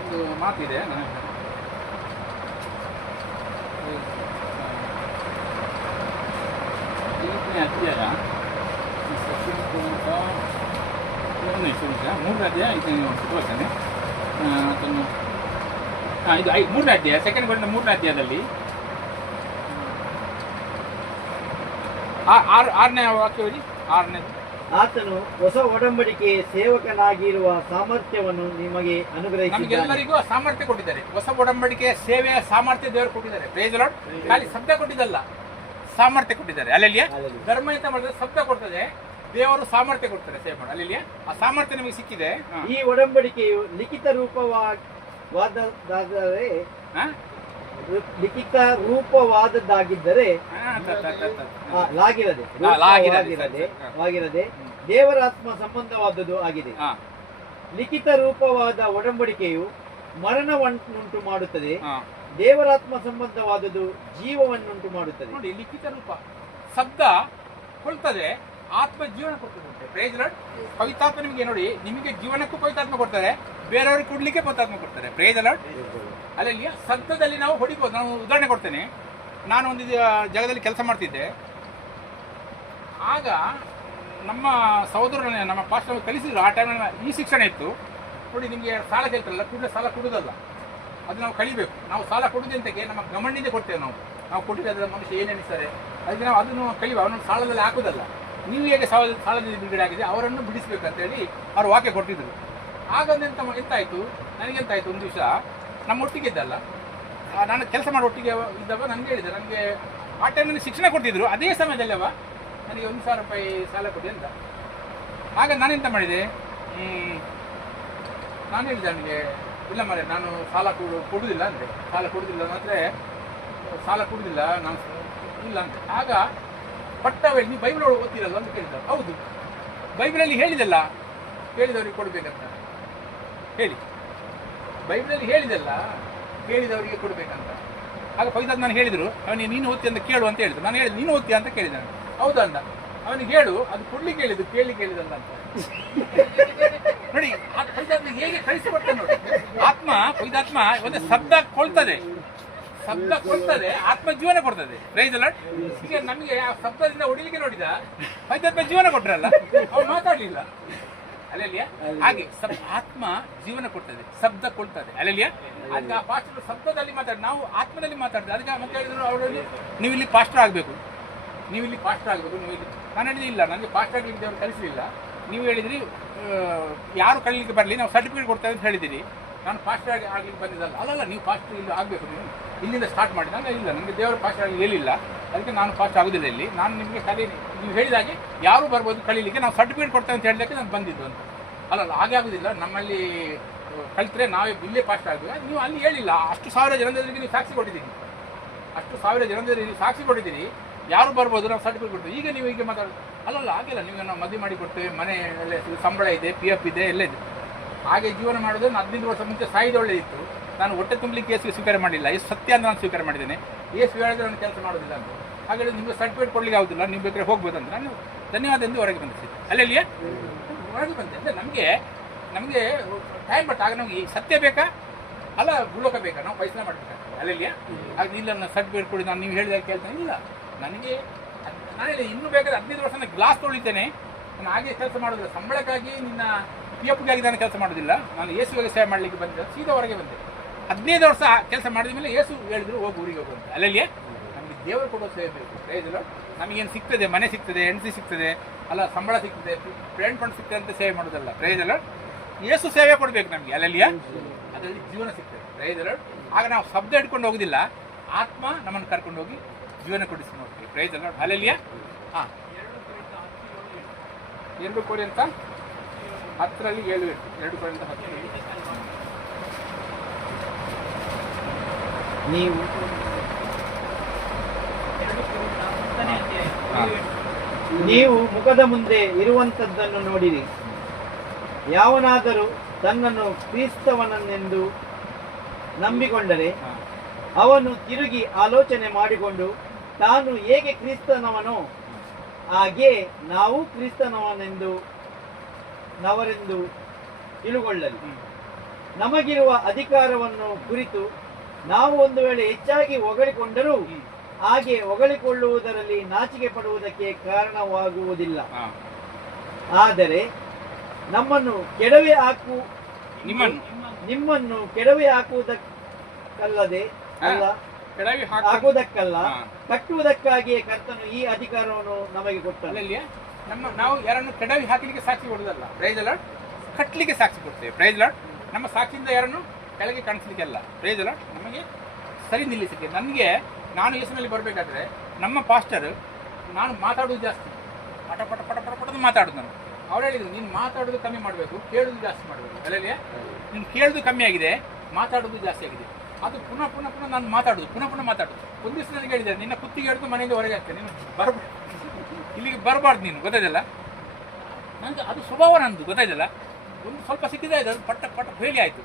ಒಂದು ಮಾತಿದೆ, ಅಧ್ಯಾಯ 3ನೇ ಅಧ್ಯಾಯ ಇದನ್ನು ತೋರಿಸ್ತೇನೆ. ಅದನ್ನು ಇದು 3ನೇ ಅಧ್ಯಾಯ, 2 ಕೊರಿಂಥ 3ನೇ ಅಧ್ಯಾಯದಲ್ಲಿ 6ನೇ ವಾಕ್ಯದಲ್ಲಿ 6ನೇ, ಆತನು ಹೊಸ ಒಡಂಬಡಿಕೆಯ ಸೇವಕನಾಗಿರುವ ಸಾಮರ್ಥ್ಯವನ್ನು ನಿಮಗೆ ಅನುಗ್ರಹಿಸಿದ್ದಾನೆ. ನಮಗೆಲ್ಲರಿಗೂ ಸಾಮರ್ಥ್ಯ ಕೊಟ್ಟಿದ್ದಾರೆ. ಹೊಸ ಒಡಂಬಡಿಕೆಯ ಸೇವೆಯ ಸಾಮರ್ಥ್ಯ ದೇವರು ಕೊಟ್ಟಿದ್ದಾರೆ. Praise lord. ಖಾಲಿ ಶಬ್ದ ಕೊಟ್ಟಿದ್ದಲ್ಲ, ಸಾಮರ್ಥ್ಯ ಕೊಟ್ಟಿದ್ದಾರೆ. ಅಲ್ಲಲ್ಲಿಯ ಧರ್ಮ ಅಂತ ಮಾಡಿದ್ರೆ ಶಬ್ದ ಕೊಡ್ತದೆ, ದೇವರು ಸಾಮರ್ಥ್ಯ ಕೊಡ್ತಾರೆ ಸೇವೆ ಮಾಡಿ. ಅಲ್ಲಲ್ಲಿಯ ಆ ಸಾಮರ್ಥ್ಯ ನಿಮಗೆ ಸಿಕ್ಕಿದೆ. ಈ ಒಡಂಬಡಿಕೆಯು ಲಿಖಿತ ರೂಪವಾದದ್ದಾದರೆ ವಾಗಿರದೆ ದೇವರಾತ್ಮ ಸಂಬಂಧವಾದದ್ದು ಆಗಿದೆ. ಲಿಖಿತ ರೂಪವಾದ ಒಡಂಬಡಿಕೆಯು ಮರಣವನ್ನುಂಟು ಮಾಡುತ್ತದೆ, ದೇವರಾತ್ಮ ಸಂಬಂಧವಾದದ್ದು ಜೀವವನ್ನುಂಟು ಮಾಡುತ್ತದೆ. ನೋಡಿ, ಲಿಖಿತ ರೂಪ ಶಬ್ದ ಕೊಳ್ತದೆ, ಆತ್ಮ ಜೀವನ ಕೊಡ್ತದೆ. Praise lord. ಪವಿತ್ರಾತ್ಮ ನಿಮಗೆ ನೋಡಿ, ನಿಮಗೆ ಜೀವನಕ್ಕೂ ಪವಿತ್ರಾತ್ಮ ಕೊಡ್ತಾರೆ, ಬೇರೆಯವ್ರಿಗೆ ಕೊಡ್ಲಿಕ್ಕೆ ಪವಿತ್ರಾತ್ಮ ಕೊಡ್ತಾರೆ. Praise lord. ಅಲ್ಲಲ್ಲಿ ಶಬ್ದದಲ್ಲಿ ನಾವು ಹೊಡಿಬೋದು. ನಾನು ಉದಾಹರಣೆ ಕೊಡ್ತೇನೆ. ನಾನು ಒಂದು ಜಾಗದಲ್ಲಿ ಕೆಲಸ ಮಾಡ್ತಿದ್ದೆ, ಆಗ ನಮ್ಮ ಸಹೋದರನೇ ನಮ್ಮ ಪಾಸ್ಟರ್ ಕಲಿಸಿದ್ರು. ಆ ಟೈಮಲ್ಲಿ ಈ ಶಿಕ್ಷಣ ಇತ್ತು ನೋಡಿ. ನಿಮಗೆ ಸಾಲ ಕೇಳ್ತಾರಲ್ಲ, ಕೂಡಲೇ ಸಾಲ ಕೊಡೋದಲ್ಲ, ಅದು ನಾವು ಕಲಿಬೇಕು. ನಾವು ಸಾಲ ಕೊಡೋದಂತಕ್ಕೆ ನಮ್ಮ ಗಮನದಿಂದ ಕೊಡ್ತೇವೆ. ನಾವು ಕೊಟ್ಟಿದ್ರೆ ಅದರ ಮನುಷ್ಯ ಏನೆನಿಸ್ತಾರೆ, ಅದಕ್ಕೆ ನಾವು ಅದನ್ನು ಕಲಿಯುವ, ಅವನನ್ನು ಸಾಲದಲ್ಲಿ ಹಾಕೋದಲ್ಲ. ನೀವು ಹೇಗೆ ಸಾಲದಲ್ಲಿ ಬಿಡುಗಡೆ ಆಗಿದೆ ಅವರನ್ನು ಬಿಡಿಸ್ಬೇಕಂತೇಳಿ ಅವರು ವಾಕ್ಯ ಕೊಟ್ಟಿದ್ರು. ಆಗ ಎಂತಾಯಿತು, ನನಗೆಂತಾಯಿತು, ಒಂದು ದಿವಸ ನಮ್ಮ ಒಟ್ಟಿಗೆ ಇದ್ದಲ್ಲ, ನಾನು ಕೆಲಸ ಮಾಡೋ ಒಟ್ಟಿಗೆ ಇದ್ದವ ನನಗೆ ಹೇಳಿದೆ, ನನಗೆ ಆ ಟೈಮಲ್ಲಿ ಶಿಕ್ಷಣ ಕೊಡ್ತಿದ್ರು. ಅದೇ ಸಮಯದಲ್ಲಿ ನನಗೆ 1,000 ರೂಪಾಯಿ ಸಾಲ ಕೊಡಿ ಅಂತ. ಆಗ ನಾನೆಂತ ಮಾಡಿದೆ, ನಾನು ಹೇಳಿದೆ ನನಗೆ, ಇಲ್ಲ ಮರೆ ನಾನು ಸಾಲ ಕೊಡುವುದಿಲ್ಲ ಅಂದರೆ, ಸಾಲ ಕೊಡುವುದಿಲ್ಲ ಅಂದರೆ ಸಾಲ ಕೊಡುವುದಿಲ್ಲ ನಾನು ಇಲ್ಲ ಅಂತ. ಆಗ ಪಟ್ಟವೇ ನೀವು ಬೈಬಲ್ ಓದ್ತಿರಲ್ಲ ಅಂತ ಕೇಳಿದ. ಹೌದು, ಬೈಬಲಲ್ಲಿ ಹೇಳಿದೆಲ್ಲ, ಹೇಳಿದವರಿಗೆ ಕೊಡಬೇಕಂತ ಹೇಳಿ, ಬೈಬಲಲ್ಲಿ ಹೇಳಿದೆಲ್ಲ ಕೇಳಿದವರಿಗೆ ಕೊಡಬೇಕಂತ. ಆಗ ಪವಿತ್ರಾತ್ಮ ನಾನು ಹೇಳಿದರು, ಅವನಿಗೆ ನೀನು ಓದ್ತಿ ಅಂತ ಕೇಳು ಅಂತ ಹೇಳಿದ್ರು. ನಾನು ಹೇಳಿದೆ, ನೀನು ಓದ್ತೀಯ ಅಂತ ಕೇಳಿದ. ಹೌದಾ ಅಂದ. ಅವನಿಗೆ ಹೇಳು, ಅದು ಕೊಡ್ಲಿಕ್ಕೆ ಹೇಳಿದ್ದು, ಕೇಳಲಿಕ್ಕೆ ಹೇಳಿದಲ್ಲ ಅಂತ. ನೋಡಿ, ಪವಿತ್ರಾತ್ಮ ಹೇಗೆ ಕಳಿಸಿಕೊಡ್ತಾನೆ ನೋಡಿ. ಪವಿತ್ರಾತ್ಮ ಒಂದು ಶಬ್ದ ಕೊಳ್ತದೆ, ಆತ್ಮ ಜೀವನ ಕೊಡ್ತದೆ. Praise lord. ಈಗ ನಮಗೆ ಆ ಶಬ್ದದಿಂದ ಹೊಡಿಲಿಕ್ಕೆ ನೋಡಿದ, ಪವಿತ್ರಾತ್ಮ ಜೀವನ ಕೊಟ್ರಲ್ಲ, ಅವ್ರು ಮಾತಾಡ್ಲಿಲ್ಲ. ಅಲ್ಲಲ್ಲಿಯ ಹಾಗೆ ಆತ್ಮ ಜೀವನ ಕೊಡ್ತದೆ, ಶಬ್ದ ಕೊಡ್ತದೆ. ಅಲ್ಲಲ್ಲಿಯ ಅದಕ್ಕೆ ಆ ಪಾಸ್ಟರ್ ಶಬ್ದದಲ್ಲಿ ನಾವು ಆತ್ಮದಲ್ಲಿ ಮಾತಾಡ್ತೇವೆ. ಅದಕ್ಕೆ ಮತ್ತೆ ಹೇಳಿದ್ರು ಅವರಲ್ಲಿ, ನೀವು ಇಲ್ಲಿ ಪಾಸ್ಟರ್ ಆಗಬೇಕು, ನೀವು ಇಲ್ಲಿ ನಾನು ಹೇಳಿದೆ, ಇಲ್ಲ ನನಗೆ ಪಾಸ್ಟರ್ ಆಗಲಿಕ್ಕೆ ಅವ್ರು ಕಲಿಸಲಿಲ್ಲ. ನೀವು ಹೇಳಿದ್ರಿ ಯಾರು ಕಲೀಲಿಕ್ಕೆ ಬರಲಿ, ನಾವು ಸರ್ಟಿಫಿಕೇಟ್ ಕೊಡ್ತೇವೆ ಅಂತ ಹೇಳಿದಿರಿ. ನಾನು ಪಾಸ್ಟರ್ ಆಗ್ಲಿಕ್ಕೆ ಬಂದಿದ್ದಲ್ಲ. ಅಲ್ಲಲ್ಲ, ನೀವು ಪಾಸ್ಟರ್ ಇಲ್ಲಿ ಆಗಬೇಕು, ನೀವು ಇಲ್ಲಿಂದ ಸ್ಟಾರ್ಟ್ ಮಾಡಿ. ನಾನು ಇಲ್ಲ, ನನಗೆ ದೇವರು ಪಾಸ್ಟರ್ ಆಗಿ ಹೇಳಿಲ್ಲ, ಅದಕ್ಕೆ ನಾನು ಪಾಸ್ಟ್ ಆಗೋದಿಲ್ಲ ಇಲ್ಲಿ. ನಾನು ನಿಮಗೆ ನೀವು ಹೇಳಿದಾಗೆ ಯಾರು ಬರ್ಬೋದು ಕಲೀಲಿಕ್ಕೆ, ನಾವು ಸರ್ಟಿಫಿಕೇಟ್ ಕೊಡ್ತೇವೆ ಅಂತ ಹೇಳಿದಕ್ಕೆ ನಾನು ಬಂದಿದ್ದು ಅಂತ. ಅಲ್ಲಲ್ಲ, ಹಾಗೆ ಆಗೋದಿಲ್ಲ. ನಮ್ಮಲ್ಲಿ ಕಲ್ತ್ರೆ ನಾವೇ ಇಲ್ಲೇ ಪಾಸ್ಟ್ ಆಗಬೇಕು. ನೀವು ಅಲ್ಲಿ ಹೇಳಿಲ್ಲ, ಅಷ್ಟು ಸಾವಿರ ಜನರಿಗೆ ನೀವು ಸಾಕ್ಷಿ ಕೊಟ್ಟಿದ್ದೀರಿ, ಅಷ್ಟು ಸಾವಿರ ಜನರಿಗೆ ನೀವು ಸಾಕ್ಷಿ ಕೊಟ್ಟಿದ್ದೀರಿ, ಯಾರು ಬರ್ಬೋದು, ನಾವು ಸರ್ಟಿಫಿಕೇಟ್ ಕೊಡ್ತೀವಿ. ಈಗ ನೀವು ಹೀಗೆ ಮಾತಾಡೋದು ಅಲ್ಲಲ್ಲ, ಆಗಿಲ್ಲ. ನೀವು ನಾವು ಮದುವೆ ಮಾಡಿ ಕೊಡ್ತೇವೆ, ಮನೆ ಎಲ್ಲ ಸಂಬಳ ಇದೆ, PF ಇದೆ, ಎಲ್ಲ ಇದೆ. ಹಾಗೆ ಜೀವನ ಮಾಡೋದು. ನಾನು 15 ವರ್ಷ ಮುಂಚೆ ಸಾಯಿದ ಒಳ್ಳೆದಿತ್ತು. ನಾನು ಹೊಟ್ಟೆ ತುಂಬಲಿಕ್ಕೆ ಯೇಸು ಸ್ವೀಕಾರ ಮಾಡಿಲ್ಲ. ಎಷ್ಟು ಸತ್ಯ ಅಂತ ನಾನು ಸ್ವೀಕಾರ ಮಾಡಿದ್ದೇನೆ. ಯೇಸು ಹೇಳಿದ್ರೆ ನಾನು ಕೆಲಸ ಮಾಡೋದಿಲ್ಲ ಅಂತ. ಹಾಗಾಗಿ ನಿಮಗೆ ಸರ್ಟಿಫಿಕೇಟ್ ಕೊಡ್ಲಿಕ್ಕೆ ಆಗೋದಿಲ್ಲ, ನೀವು ಬೇಕಾದ್ರೆ ಹೋಗ್ಬೋದು ಅಂತ ನಾನು ಧನ್ಯವಾದ ಎಂದು ಹೊರಗೆ ಬಂದಿದ್ದೆ. ಅಲ್ಲಲ್ಲಿಯೇ ಹೊರಗೆ ಬಂದೆ ಅಂದರೆ ನಮಗೆ ಟೈಮ್, ಬಟ್ ಆಗ ನಮಗೆ ಸತ್ಯ ಬೇಕಾ ಅಲ್ಲ ಭೂಲೋಕ ಬೇಕಾ, ನಾವು ಫೈಸಲ ಮಾಡಬೇಕಾಗ್ತದೆ. ಅಲ್ಲಲ್ಲಿಯೇ ಆಗ ಇಲ್ಲ, ನಾನು ಸರ್ಟಿಫಿಕೇಟ್ ಕೊಡಿ, ನಾನು ನೀವು ಹೇಳಿದಾಗ ಕೇಳ್ತೇನೆ. ಇಲ್ಲ, ನನಗೆ ನಾನು ಹೇಳಿ ಇನ್ನೂ ಬೇಕಾದ್ರೆ 15 ವರ್ಷ ಗ್ಲಾಸ್ ತೊಳಿತೇನೆ. ನಾನು ಹಾಗೆ ಕೆಲಸ ಮಾಡೋದಿಲ್ಲ, ಸಂಬಳಕ್ಕಾಗಿ ನಿನ್ನ PFಗಾಗಿ ನಾನು ಕೆಲಸ ಮಾಡೋದಿಲ್ಲ. ನಾನು ಯೇಸುವಿಗೆ ಸೇವೆ ಮಾಡಲಿಕ್ಕೆ ಬಂದೆ, ಸೀದಾ ಹೊರಗೆ ಬಂದೆ. 15 ವರ್ಷ ಕೆಲಸ ಮಾಡಿದ ಮೇಲೆ ಯೇಸು ಹೇಳಿದ್ರು ಹೋಗಿ ಊರಿಗೆ ಹೋಗು ಅಂತ. ಅಲ್ಲಲ್ಲಿಯೇ ನಮಗೆ ದೇವರು ಕೊಡೋ ಸೇವೆ ಬೇಕು. ಪ್ರಯೋಜನ ನಮಗೇನು ಸಿಗ್ತದೆ, ಮನೆ ಸಿಗ್ತದೆ, ಹೆಂಡತಿ ಸಿಗ್ತದೆ, ಅಲ್ಲ ಸಂಬಳ ಸಿಗ್ತದೆ, ಫ್ರೆಂಡ್ ಫಂಡ್ ಸಿಗ್ತದೆ ಅಂತ ಸೇವೆ ಮಾಡೋದಲ್ಲ. ಪ್ರಯೋಜನ ಯೇಸು ಸೇವೆ ಕೊಡಬೇಕು ನಮಗೆ. ಅಲ್ಲಲ್ಲಿಯೇ ಅದರಲ್ಲಿ ಜೀವನ ಸಿಗ್ತದೆ. ಪ್ರಯೋಜನ ಆಗ ನಾವು ಶಬ್ದ ಹಿಡ್ಕೊಂಡು ಹೋಗೋದಿಲ್ಲ, ಆತ್ಮ ನಮ್ಮನ್ನು ಕರ್ಕೊಂಡು ಹೋಗಿ ಜೀವನ ಕೊಡಿಸಿ ನೋಡ್ತೀವಿ. ಪ್ರಯೋಜನ ಅಲ್ಲಲ್ಲಿಯೇ. ಹಾಂ, 2 ಕೊರಿಂಥ 10ರಲ್ಲಿ 7 ಇತ್ತು. 2 ಕೊರಿಂಥ 10ರಲ್ಲಿ ನೀವು ನೀವು ಮುಖದ ಮುಂದೆ ಇರುವಂಥದ್ದನ್ನು ನೋಡಿರಿ. ಯಾವನಾದರೂ ತನ್ನನ್ನು ಕ್ರಿಸ್ತವನೆಂದು ನಂಬಿಕೊಂಡರೆ ಅವನು ತಿರುಗಿ ಆಲೋಚನೆ ಮಾಡಿಕೊಂಡು ತಾನು ಹೇಗೆ ಕ್ರಿಸ್ತನವನೋ ಹಾಗೆ ನಾವು ಕ್ರಿಸ್ತನವನೆಂದು ನವರೆಂದು ತಿಳುಕೊಳ್ಳಲಿ. ನಮಗಿರುವ ಅಧಿಕಾರವನ್ನು ಕುರಿತು ನಾವು ಒಂದು ವೇಳೆ ಹೆಚ್ಚಾಗಿ ಹೊಗಳಿಕೊಂಡರೂ ಹಾಗೆ ಹೊಗಳಿಕೊಳ್ಳುವುದರಲ್ಲಿ ನಾಚಿಕೆ ಪಡುವುದಕ್ಕೆ ಕಾರಣವಾಗುವುದಿಲ್ಲ. ಆದರೆ ನಿಮ್ಮನ್ನು ಕೆಡವಿ ಹಾಕುವುದಕ್ಕಲ್ಲದೆ ಹಾಕುವುದಕ್ಕಲ್ಲ, ಕಟ್ಟುವುದಕ್ಕಾಗಿಯೇ ಕರ್ತನು ಈ ಅಧಿಕಾರವನ್ನು ನಮಗೆ ಕೊಟ್ಟನು. ನಾವು ಯಾರನ್ನು ಕೆಡವಿ ಹಾಕಲಿಕ್ಕೆ ಸಾಕ್ಷಿ ಕೊಡುವುದಲ್ಲ, ಪ್ರೈಸ್ ಲಾರ್ಡ್, ಕಟ್ಟಲಿಕ್ಕೆ ಸಾಕ್ಷಿ ಕೊಡ್ತೇವೆ. ಪ್ರೈಸ್ ಲಾರ್ಡ್, ನಮ್ಮ ಸಾಕ್ಷಿಯಿಂದ ಯಾರನ್ನು ಕೆಳಗೆ ಕಾಣಿಸ್ಲಿಕ್ಕೆಲ್ಲ. ಪ್ರೈಸ್ ಲಾರ್ಡ್, ನಮಗೆ ಸರಿ ನಿಲ್ಲಿಸಲಿಕ್ಕೆ. ನನಗೆ ನಾನು ಯೇಸುವಿನಲ್ಲಿ ಬರಬೇಕಾದ್ರೆ ನಮ್ಮ ಪಾಸ್ಟರ್, ನಾನು ಮಾತಾಡೋದು ಜಾಸ್ತಿ, ಪಟ ಪಟ ಪಟ ಪಟ ಪಟದ ಮಾತಾಡೋದು. ನಾನು ಅವ್ರು ಹೇಳಿದ್ರು, ನೀನು ಮಾತಾಡೋದು ಕಮ್ಮಿ ಮಾಡಬೇಕು, ಕೇಳೋದು ಜಾಸ್ತಿ ಮಾಡಬೇಕು. ಅಲ್ಲಲ್ಲಿ ನೀನು ಕೇಳೋದು ಕಮ್ಮಿ ಆಗಿದೆ, ಮಾತಾಡೋದು ಜಾಸ್ತಿ ಆಗಿದೆ. ಅದು ಪುನಃ ಪುನಃ ಪುನಃ ನಾನು ಮಾತಾಡೋದು, ಪುನಃ ಪುನಃ ಮಾತಾಡೋದು. ಒಂದು ದಿವಸ ನನಗೆ ಹೇಳಿದ್ದಾರೆ, ನಿನ್ನ ಕುತ್ತಿಗೆ ಹಿಡಿದು ಮನೆಯಿಂದ ಹೊರಗೆ ಹಾಕ್ತೇನೆ, ನೀನು ಬರಬಾರ್ದು, ಇಲ್ಲಿಗೆ ಬರಬಾರ್ದು ನೀನು, ಗೊತ್ತಾಯ್ತಲ್ಲ. ನನಗೆ ಅದು ಸ್ವಭಾವ ನಂದು, ಗೊತ್ತಾಯ್ತಲ್ಲ. ಒಂದು ಸ್ವಲ್ಪ ಸಿಕ್ಕಿದೆ ಅದು ಪಟ್ಟ ಪಟ್ಟ ಬೇಲಿ ಆಯಿತು.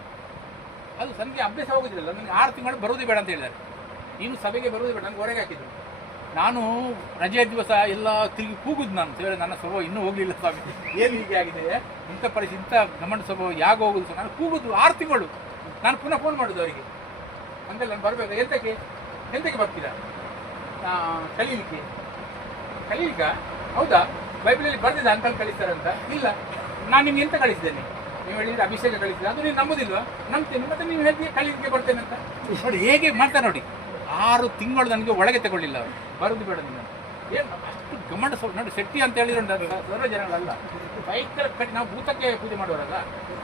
ಅದು ನನಗೆ ಅಭ್ಯಾಸ ಹೋಗೋದಿಲ್ಲ. ನನಗೆ 6 ತಿಂಗಳು ಬರೋದೇ ಬೇಡ ಅಂತ ಹೇಳಿದ್ದಾರೆ. ನೀನು ಸಭೆಗೆ ಬರೋದೇ ಬೇಡ, ನನಗೆ ಹೊರಗೆ ಹಾಕಿದ್ರು. ನಾನು ರಜೆಯ ದಿವಸ ಎಲ್ಲ ತಿರುಗಿ ಕೂಗುದು. ನಾನು ಸೇರಿ ನನ್ನ ಸ್ವಭಾವ ಇನ್ನೂ ಹೋಗಲಿಲ್ಲ ಸ್ವಾಮಿ, ಏನು ಹೀಗೆ ಆಗಿದೆ, ಇಂಥ ಪರಿಸ್ಥಿತಿ, ಇಂಥ ಗಮನ ಸ್ವಭಾವ ಯಾಕೆ ಹೋಗುದು. ನಾನು ಕೂಗುದು 6 ತಿಂಗಳು. ನಾನು ಪುನಃ ಫೋನ್ ಮಾಡೋದು ಅವರಿಗೆ, ಅಂಕಲ್ ನಾನು ಬರಬೇಕು. ಎಂತಕ್ಕೆ ಬರ್ತೀರಾ? ಕಲೀಲಿಕ್ಕೆ. ಹೌದಾ, ಬೈಬಲಲ್ಲಿ ಬರ್ದಿದ್ದ ಅಂಕಲ್ ಕಳಿಸ್ತಾರಂತ? ಇಲ್ಲ, ನಾನು ನಿಮ್ಗೆ ಎಂತ ಕಳಿಸಿದ್ದೇನೆ? ನೀವು ಹೇಳಿದ್ರೆ ಅಭಿಷೇಕ ಕಳಿಸಿದೆ, ಅದು ನೀವು ನಂಬುದಿಲ್ವಾ? ನಂಬ್ತೇನೆ. ಮತ್ತೆ ನೀವು ಹೇಳ್ತೀವಿ ಕಲೀಲಿಕ್ಕೆ ಬರ್ತೇನೆ ಅಂತ. ನೋಡಿ ಹೇಗೆ ಮಾಡ್ತಾರೆ ನೋಡಿ. 6 ತಿಂಗಳು ನನಗೆ ಒಳಗೆ ತಗೊಳ್ಳಿಲ್ಲ ಅವರು, ಬರೋದು ಬೇಡ ನೀವು. ಏನು ಅಷ್ಟು ಗಮನ ನೋಡಿ. ಶೆಟ್ಟಿ ಅಂತ ಹೇಳಿದ್ರು ಸರ್ವ ಜನಗಳಲ್ಲ, ಭಯಂಕರ ನಾವು ಭೂತಕ್ಕೆ ಪೂಜೆ ಮಾಡುವವರಲ್ಲ,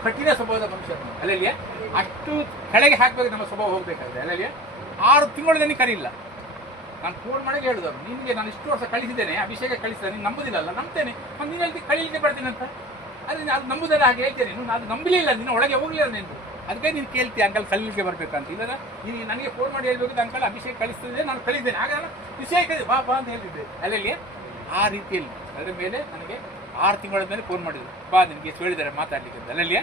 ಕಠಿಣ ಸ್ವಭಾವದ ಮನುಷ್ಯರು. ಅಲ್ಲಲ್ಲಿಯೇ ಅಷ್ಟು ಕೆಳಗೆ ಹಾಕಬೇಕು ನಮ್ಮ ಸ್ವಭಾವ ಹೋಗ್ಬೇಕಾದ್ರೆ. ಅಲ್ಲಲ್ಲಿಯೇ 6 ತಿಂಗಳು ನನಗೆ ಕರೀಲ್ಲ. ನಾನು ಫೋನ್ ಮಾಡಿ ಹೇಳಿದವರು, ನಿನಗೆ ನಾನು ಇಷ್ಟು ವರ್ಷ ಕಳಿಸಿದ್ದೇನೆ, ಅಭಿಷೇಕ ಕಳಿಸಿದೆ, ನೀನು ನಂಬುದಿಲ್ಲ. ನಂಬ್ತೇನೆ, ನೀನು ಹೇಳ್ತೀನಿ ಕಳೀಲಿಕ್ಕೆ ಬರ್ತೀನಿ ಅಂತ. ಆದರೆ ಅದು ನಂಬುದಲ್ಲ, ಹಾಗೆ ಹೇಳ್ತೇನೆ. ನೀನು ಅದು ನಂಬಲಿಲ್ಲ, ನಿನ್ನ ಒಳಗೆ ಹೋಗಲಿಲ್ಲ ನೀನು. ಅದಕ್ಕೆ ನೀನು ಕೇಳ್ತೀಯ ಅಂಕಲ್ ಕಲೀಲಿಕ್ಕೆ ಬರಬೇಕಂತ. ಇಲ್ಲ ನೀನು ನನಗೆ ಫೋನ್ ಮಾಡಿ ಹೇಳ್ಬೇಕು, ಅಂಕಲ್ ಅಭಿಷೇಕ ಕಳಿಸ್ತಿದ್ದೆ, ನಾನು ಕಳಿಸಿದ್ದೇನೆ, ಆಗ ವಿಷಯ ಬಾ ಬಾ ಅಂತ ಹೇಳ್ತಿದ್ದೆ. ಅಲ್ಲಲ್ಲಿ ಆ ರೀತಿಯಲ್ಲಿ ಅದರ ಮೇಲೆ ನನಗೆ 6 ತಿಂಗಳ ಮೇಲೆ ಫೋನ್ ಮಾಡಿದ್ರು, ಬಾ ನಿನಗೆ ಹೇಳಿದ್ದಾರೆ ಮಾತಾಡಲಿಕ್ಕೆ ಅಂತ. ಅಲ್ಲಲ್ಲಿಯೇ